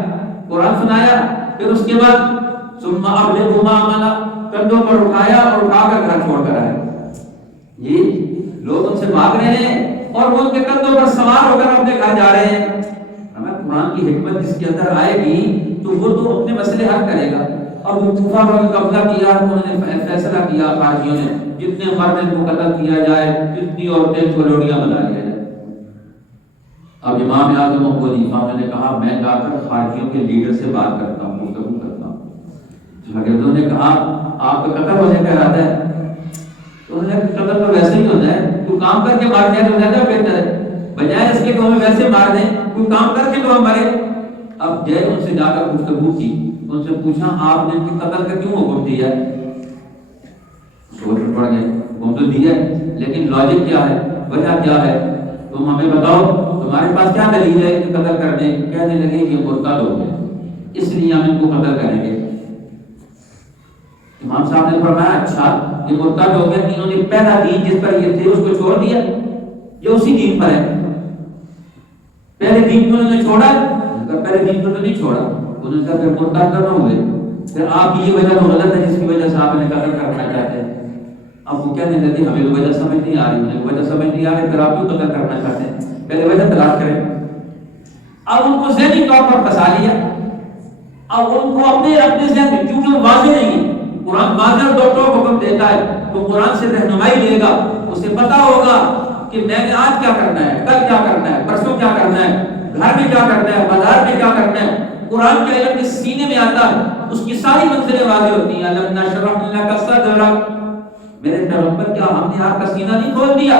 قرآن سنایا. پھر اس کے بعد ثم ابلغہ مأمنہ، کندھوں پر اٹھایا اور اٹھا کر گھر چھوڑ کر آئے. یہ لوگ ان سے بھاگ رہے ہیں اور وہ ان کے کندھوں پر سوار ہو کر اپنے گھر جا رہے ہیں. ہمیں قرآن کی حکمت جس کے اندر آئے گی تو وہ تو اپنے مسئلے حل کرے گا. اب کوفہ پر قبضہ کیا، انہوں نے فیصلہ کیا خارجیوں نے جتنے مرد ان کو قتل کیا جائے، جتنی عورتیں کو لوڑیاں بنا لیا جائے. اب امام اعظم ابو حنیفہ نے کہا میں جا کر خارجیوں کے لیڈر سے بات کرتا ہوں، گفتگو کرتا ہوں. شاگردوں نے کہا آپ کا قتل ہونے کا ارادہ ہے؟ تو انہوں نے قتل تو ویسے ہی ہوتا ہے، تو کام کر کے مار دیا تو زیادہ بہتر ہے، بجائے اس کے کہ ہمیں ویسے مار دیں، کوئی کام کر کے تو ہم مرے. اب جے ان سے جا کر گفتگو کی، ان سے پوچھا آپ نے ان کے قتل کا کیوں حکم دیا ہے؟ سوچ پڑ گئے، حکم تو دیا ہے لیکن لاجک کیا ہے، وجہ کیا ہے، تم ہمیں بتاؤ، تمہارے پاس کیا دلیل ہے کہ قتل کرنے؟ کہنے لگے یہ مرتد ہو گئے اس لیے ہم ان کو قتل کریں گے. امام صاحب نے فرمایا اچھا یہ مرتد ہو گئے، انہوں نے پہلا دین جس پر یہ تھے اس کو چھوڑ دیا، یہ اسی دین پر ہے۔ پہلے دین کو انہوں نے چھوڑا، پہلے دین کو نہیں چھوڑا، انہوں نے کہا پھر مرتد نہ ہوئے، پھر آپ کی یہ وجہ تو غلط ہے جس کی وجہ سے آپ نے قتل کرنا چاہتے ہیں۔ اب وہ کہنے لگے ہمیں تو وجہ سمجھ نہیں آ رہی، مجھے وجہ سمجھ نہیں آ رہی، پھر آپ کیوں قتل کرنا چاہتے ہیں؟ پہلے وجہ تلاش کریں۔ اب ان کو ذہنی طور پر پھنسا لیا، اب ان کو اپنے ذہن میں، کیونکہ وہ واضح نہیں ہے، قرآن واضح دو ٹوک حکم دیتا ہے تو قرآن سے رہنمائی لے گا، اسے پتا ہوگا کہ میں نے آج کیا کرنا ہے، کل کیا کرنا ہے، پرسوں کیا کرنا ہے، گھر میں کیا کرنا ہے، بازار میں کیا کرنا ہے۔ قرآن کا علم کے سینے میں آتا ہے، اس کی ساری منزلیں واضح ہوتی ہیں۔ الم نشرح لک صدرک، میرے پیغمبر کیا ہم نے آپ کا سینہ نہیں کھول دیا؟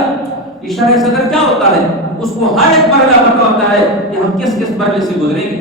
یہ شرح صدر کیا ہوتا ہے؟ اس کو ہر ایک مرحلہ پتا ہوتا ہے کہ ہم کس کس مرحلے سے گزریں گے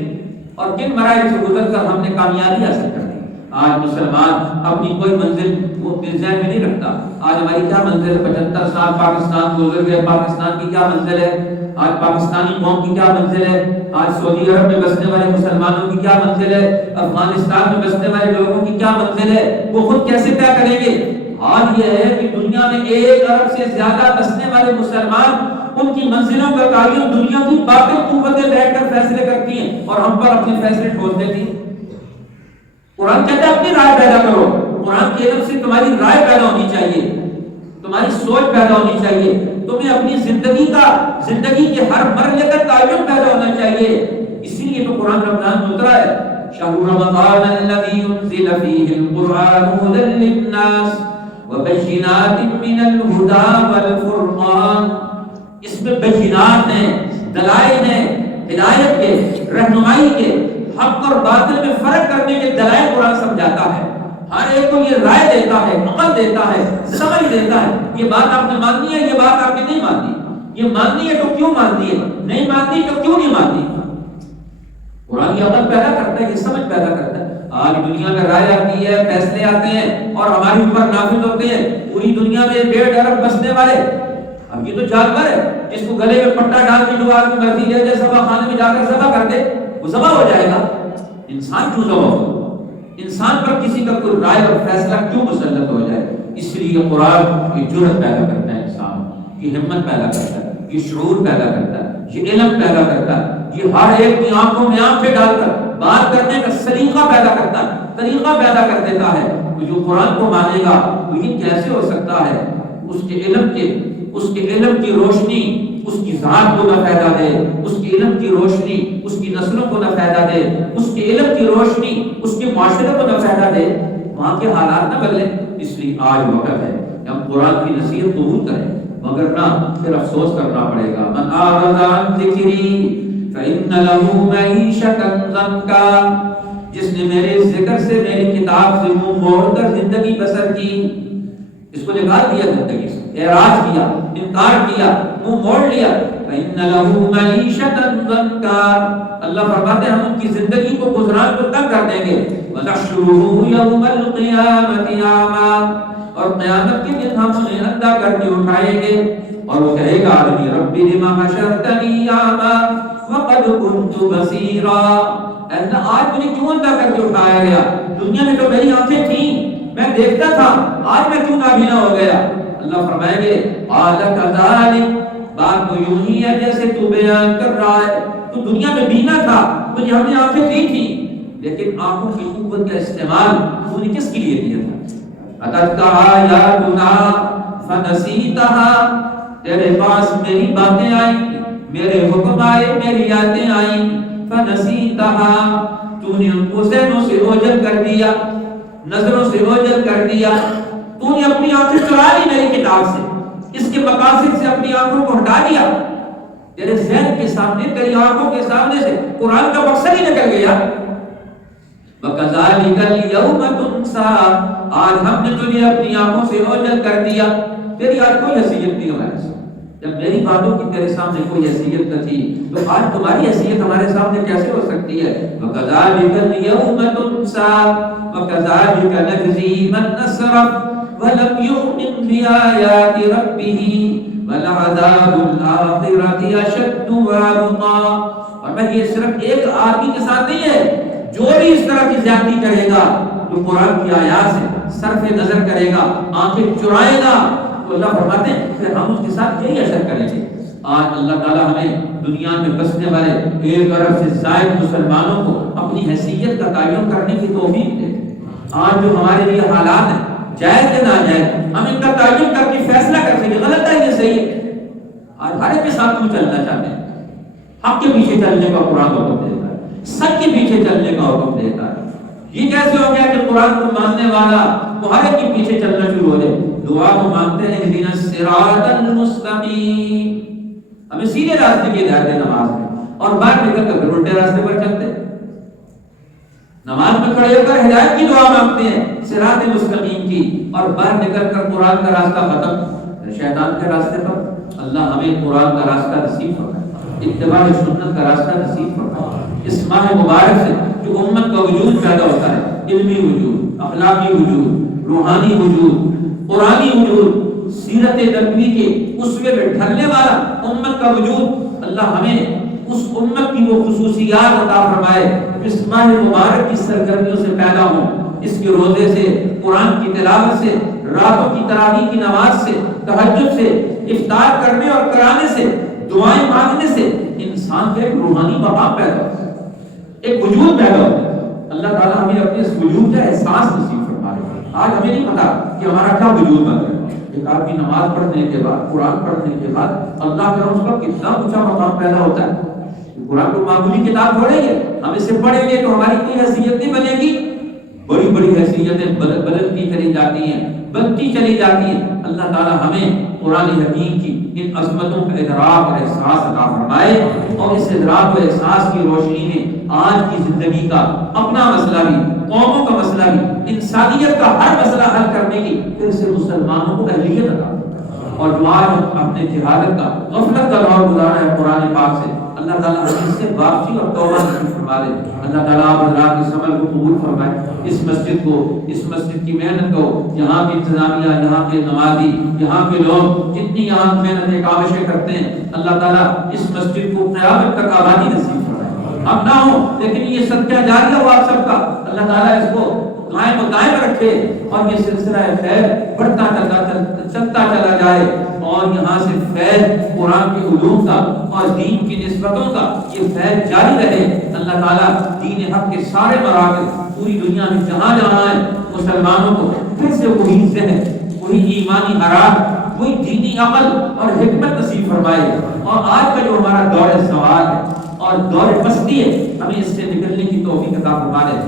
اور کن مراحل سے گزر کر ہم نے کامیابی حاصل کرنی۔ آج مسلمان اپنی کوئی منزل وہ اپنے ذہن میں نہیں رکھتا۔ آج ہماری کیا منزل ہے؟ 75 سال پاکستان گزر گئے، پاکستان کی کیا منزل ہے؟ آج پاکستانی قوم کی کیا منزل ہے؟ آج سعودی عرب میں بسنے والے مسلمانوں کی کیا منزل ہے؟ افغانستان میں بسنے والے لوگوں کی کیا منزل ہے؟ وہ خود کیسے طے کریں گے؟ حال یہ ہے کہ دنیا میں 1 ارب سے زیادہ بسنے والے مسلمان، ان کی منزلوں کا تعین دنیا کی باقی قوتیں بیٹھ کر فیصلے کرتی ہیں اور ہم پر اپنے فیصلے ٹھوک دیتی ہیں۔ قرآن کہتا ہے اپنی رائے پیدا کرو، قرآن کے علم سے تمہاری رائے پیدا ہونی چاہیے، تمہاری سوچ پیدا ہونی چاہیے، تمہیں اپنی زندگی کے ہر مرحلے کا تعین پیدا ہونا چاہیے۔ اسی لیے تو قرآن رمضان میں اترا ہے، شہر رمضان الذی انزل فیہ القرآن ھدی للناس وبینات من الہدی والفرقان۔ اس میں بینات ہیں، دلائل ہیں، ہدایت کے، رہنمائی کے، حق اور باطل میں فرق کرنے کے دلائل قرآن سمجھاتا ہے۔ ہر ایک کو یہ رائے دیتا ہے، عقل دیتا ہے، سمجھ دیتا ہے، یہ بات آپ نے ماننی ہے، یہ بات آپ نے نہیں ماننی، یہ ماننی ہے تو کیوں ماننی ہے، نہیں ماننی تو کیوں نہیں ماننی۔ قرآن یہ عقل پیدا کرتا ہے، یہ سمجھ پیدا کرتا ہے۔ آج دنیا میں رائے آتی ہے، فیصلے آتے ہیں اور ہمارے اوپر نافذ ہوتے ہیں۔ پوری دنیا میں 1.5 ارب بسنے والے، اب یہ تو جانور ہے، جس کو گلے میں پٹا ڈال کے جو آدمی مرضی لے جائے ذبح خانے میں جا کر ذبح کر دے، وہ ذبح ہو جائے گا۔ انسان کیوں ذبح ہو؟ انسان پر کسی کا کوئی رائے اور فیصلہ کیوں مسلط ہو جائے؟ اس لیے قرآن یہ جرأت پیدا کرتا ہے، انسان کی ہمت پیدا کرتا ہے، یہ شعور پیدا کرتا ہے، یہ علم پیدا کرتا ہے، یہ ہر ایک کی آنکھوں میں آنکھیں ڈال کر بات کرنے کا سلیقہ پیدا کرتا ہے، طریقہ پیدا کر دیتا ہے۔ جو قرآن کو مانے گا وہ یہ کیسے ہو سکتا ہے؟ اس کے علم کی روشنی اس کی ذات کو نہ فائدہ دے، اس کے علم کی روشنی اس کی نسلوں کو نہ فائدہ دے، اس کے علم کی روشنی اس کے معاشرے کو نہ فائدہ دے، وہاں کے حالات نہ بدلیں۔ اس لیے آج وقت ہے کہ ہم قرآن کی نصیحت قبول کریں، مگر نہ پھر افسوس کرنا پڑے گا۔ من اعرض عن ذکری فإن له معیشۃ ضنکا، جس نے میرے ذکر سے، میری کتاب سے منہ موڑ کر زندگی بسر کی، اس کو نکال دیا زندگی سے، اعراض کیا، انکار کیا، منہ موڑ لیا، فإن له معیشۃ ضنکا، اللہ فرماتے ہیں ہم ان کی زندگی کو، گزران کو تنگ کر دیں گے۔ وَنَحْشُرُهُ يَوْمَ الْقِيَامَةِ أَعْمَى، اور قیامت کے دن ہم انہیں اندھا کر کے اٹھائیں گے، اور وہ کہے گا آدمی رب لما حشرتنی اعمی وقد كنت بصیرا، اللہ آج مجھے کیوں اندھا کر کے اٹھایا گیا؟ دنیا میں تو میری آنکھیں تھیں، میں دیکھتا تھا، آج میں کیوں نابینا ہو گیا؟ اللہ فرمائیں گے قال كذلك، بات تو یوں ہی ہے جیسے تو بیان کر رہا ہے، تو دنیا میں بینا تھا، تجھے ہم نے آنکھیں دی تھی، لیکن آنکھوں کی قوت کا استعمال تو نے کس کے لیے کیا تھا؟ اتتک آیاتنا فنسیتها، تیرے پاس میری باتیں آئیں، میرے حکم آئے، میری آیتیں آئیں، فنسیتها، تو نے ان کو ذہنوں سے اوجھل کر دیا، نظروں سے اوجھل کر دیا، تو نے اپنی آنکھیں چرا لی میری کتاب سے، اس کے مقاصد سے اپنی آنکھوں کو ہٹا دیا، تیرے ذہن کے سامنے، تیری آنکھوں کے سامنے سے قرآن کا مقصد ہی نکل گیا۔ وَكَذَلِكَ الْيَوْمَ تُنْسَى، آج ہم نے تجھے اپنی آنکھوں سے اوجھل کر دیا، تیری آج کوئی حیثیت نہیں ہمارے سامنے، جب میری باتوں کی تیرے سامنے کوئی حیثیت نہ تھی تو آج تمہاری حیثیت ہمارے سامنے کیسے ہو سکتی ہے؟ وَكَذَلِكَ الْيَوْمَ تُنْسَى وَكَذَلِكَ نَجْزِي مَنْ أَسْرَفَ وَلَمْ يُؤْمِنْ بِآيَاتِ رَبِّهِ وَلَعَذَابُ الْآخِرَةِ أَشَدُّ وَأَبْقَىٰ۔ اور میں یہ صرف ایک آدمی کے ساتھ نہیں ہے، جو بھی اس طرح کی زیادتی کرے گا، جو قرآن کی آیات سے صرف نظر کرے گا، آنکھیں چرائے گا، تو اللہ فرماتے ہیں پھر ہم اس کے ساتھ یہی اشر کریں گے۔ آج اللہ تعالیٰ ہمیں دنیا میں بسنے والے 1 ارب سے زائد مسلمانوں کو اپنی حیثیت کا تعین کرنے کی توفیق دے۔ آج جو ہمارے لیے حالات ہیں، جائز یا ناجائز، ہم ان کا تعین کر کے فیصلہ کر سکیں غلط ہے یہ صحیح ہے۔ آج ہر ایک کے ساتھ کیوں چلنا چاہتے ہیں؟ حق کے پیچھے چلنے کا قرآن حکم دیتا ہے، سچ کے پیچھے چلنے کا حکم دیتا ہے۔ یہ کیسے ہو گیا کہ قرآن کو ماننے والا وہ ہر ایک کے پیچھے چلنا شروع ہو جائے؟ دعا کو مانگتے ہیں اہدنا الصراط المستقیم، ہمیں سیدھے راستے کی ہدایت دے نماز میں، اور باہر نکل کر الٹے راستے پر چلتے۔ نماز میں کھڑے ہو کر ہدایت کی دعا مانگتے ہیں صراط مستقیم کی، اور باہر نکل کر قرآن کا راستہ ختم شیطان کے راستے پر۔ اللہ ہمیں قرآن کا راستہ نصیب فرمائے، اتباع سنت کا راستہ نصیب فرمائے۔ اس ماہ مبارک سے جو امت کا وجود پیدا ہوتا ہے، علمی وجود، اخلاقی وجود، روحانی وجود، قرآنی وجود، سیرت نبوی کے اسوے میں ڈھلنے والا امت کا وجود، اللہ ہمیں اس امت کی وہ خصوصیات عطا فرمائے اس ماہ مبارک کی سرگرمیوں سے پیدا ہوں، اس کے روزے سے، قرآن کی تلاوت سے، راتوں کی تراویح کی نماز سے، تہجد سے، افطار کرنے اور کرانے سے، دعائیں مانگنے سے انسان کے ایک روحانی مقام پیدا ہوتا ہے، ایک وجود پیدا ہوتا ہے۔ اللہ تعالیٰ ہمیں اپنے اس وجود کا احساس نصیب فرمائے۔ آج ہمیں نہیں پتا کہ ہمارا کیا وجود بن رہا ہے۔ ایک آدمی نماز پڑھنے کے بعد، قرآن پڑھنے کے بعد اللہ کا اس کا کتنا اونچا مقام پیدا ہوتا ہے۔ قرآن کو معمولی کتاب تھوڑے ہے، ہم اسے پڑھیں گے تو ہماری کوئی حیثیت نہیں بنے گی، بڑی بڑی حیثیتیں بدلتی چلی جاتی ہیں، بنتی چلی جاتی ہیں۔ اللہ تعالیٰ ہمیں قرآن حکیم کی ان عظمتوں کا ادراک اور احساس عطا فرمائے، اور اس ادراک و احساس کی روشنی میں آج کی زندگی کا اپنا مسئلہ بھی، قوموں کا مسئلہ بھی، انسانیت کا ہر مسئلہ حل کرنے کی پھر سے مسلمانوں کو اہلیت عطا فرمائے۔ اور جو آج اپنے جہالت کا، غفلت کا دور گزارا ہے قرآن پاک سے، اللہ تعالیٰ اس سے واپسی اور توبہ نصیب فرما دے۔ اللہ تعالیٰ آپ حضرات اس عمل کو قبول فرمائے، اس مسجد کو، اس مسجد کی محنت کو، یہاں کی انتظامیہ، یہاں کے نمازی، یہاں کے لوگ جتنی یہاں محنتیں کاوشیں کرتے ہیں، اللہ تعالیٰ اس مسجد کو قیامت تک آبادی نصیب فرمائے۔ اب نہ ہو لیکن یہ صدقہ جاریہ ہو آپ سب کا، اللہ تعالیٰ اس کو قائم و دائم رکھے، اور یہ سلسلہ خیر بڑھتا چلتا چلا جائے، اور یہاں سے فیض قرآن کے علوم کا اور دین کی نسبتوں کا یہ فیض جاری رہے۔ اللہ تعالیٰ دین حق کے سارے مراکز پوری دنیا میں جہاں جہاں ہیں مسلمانوں کو پھر سے وہی ذہن، وہی ایمانی حرارت، وہی دینی عمل اور حکمت نصیب فرمائے، اور آج کا جو ہمارا دور سوال ہے اور دور مستی ہے، ہمیں اس سے نکلنے کی توفیق عطا فرما دے۔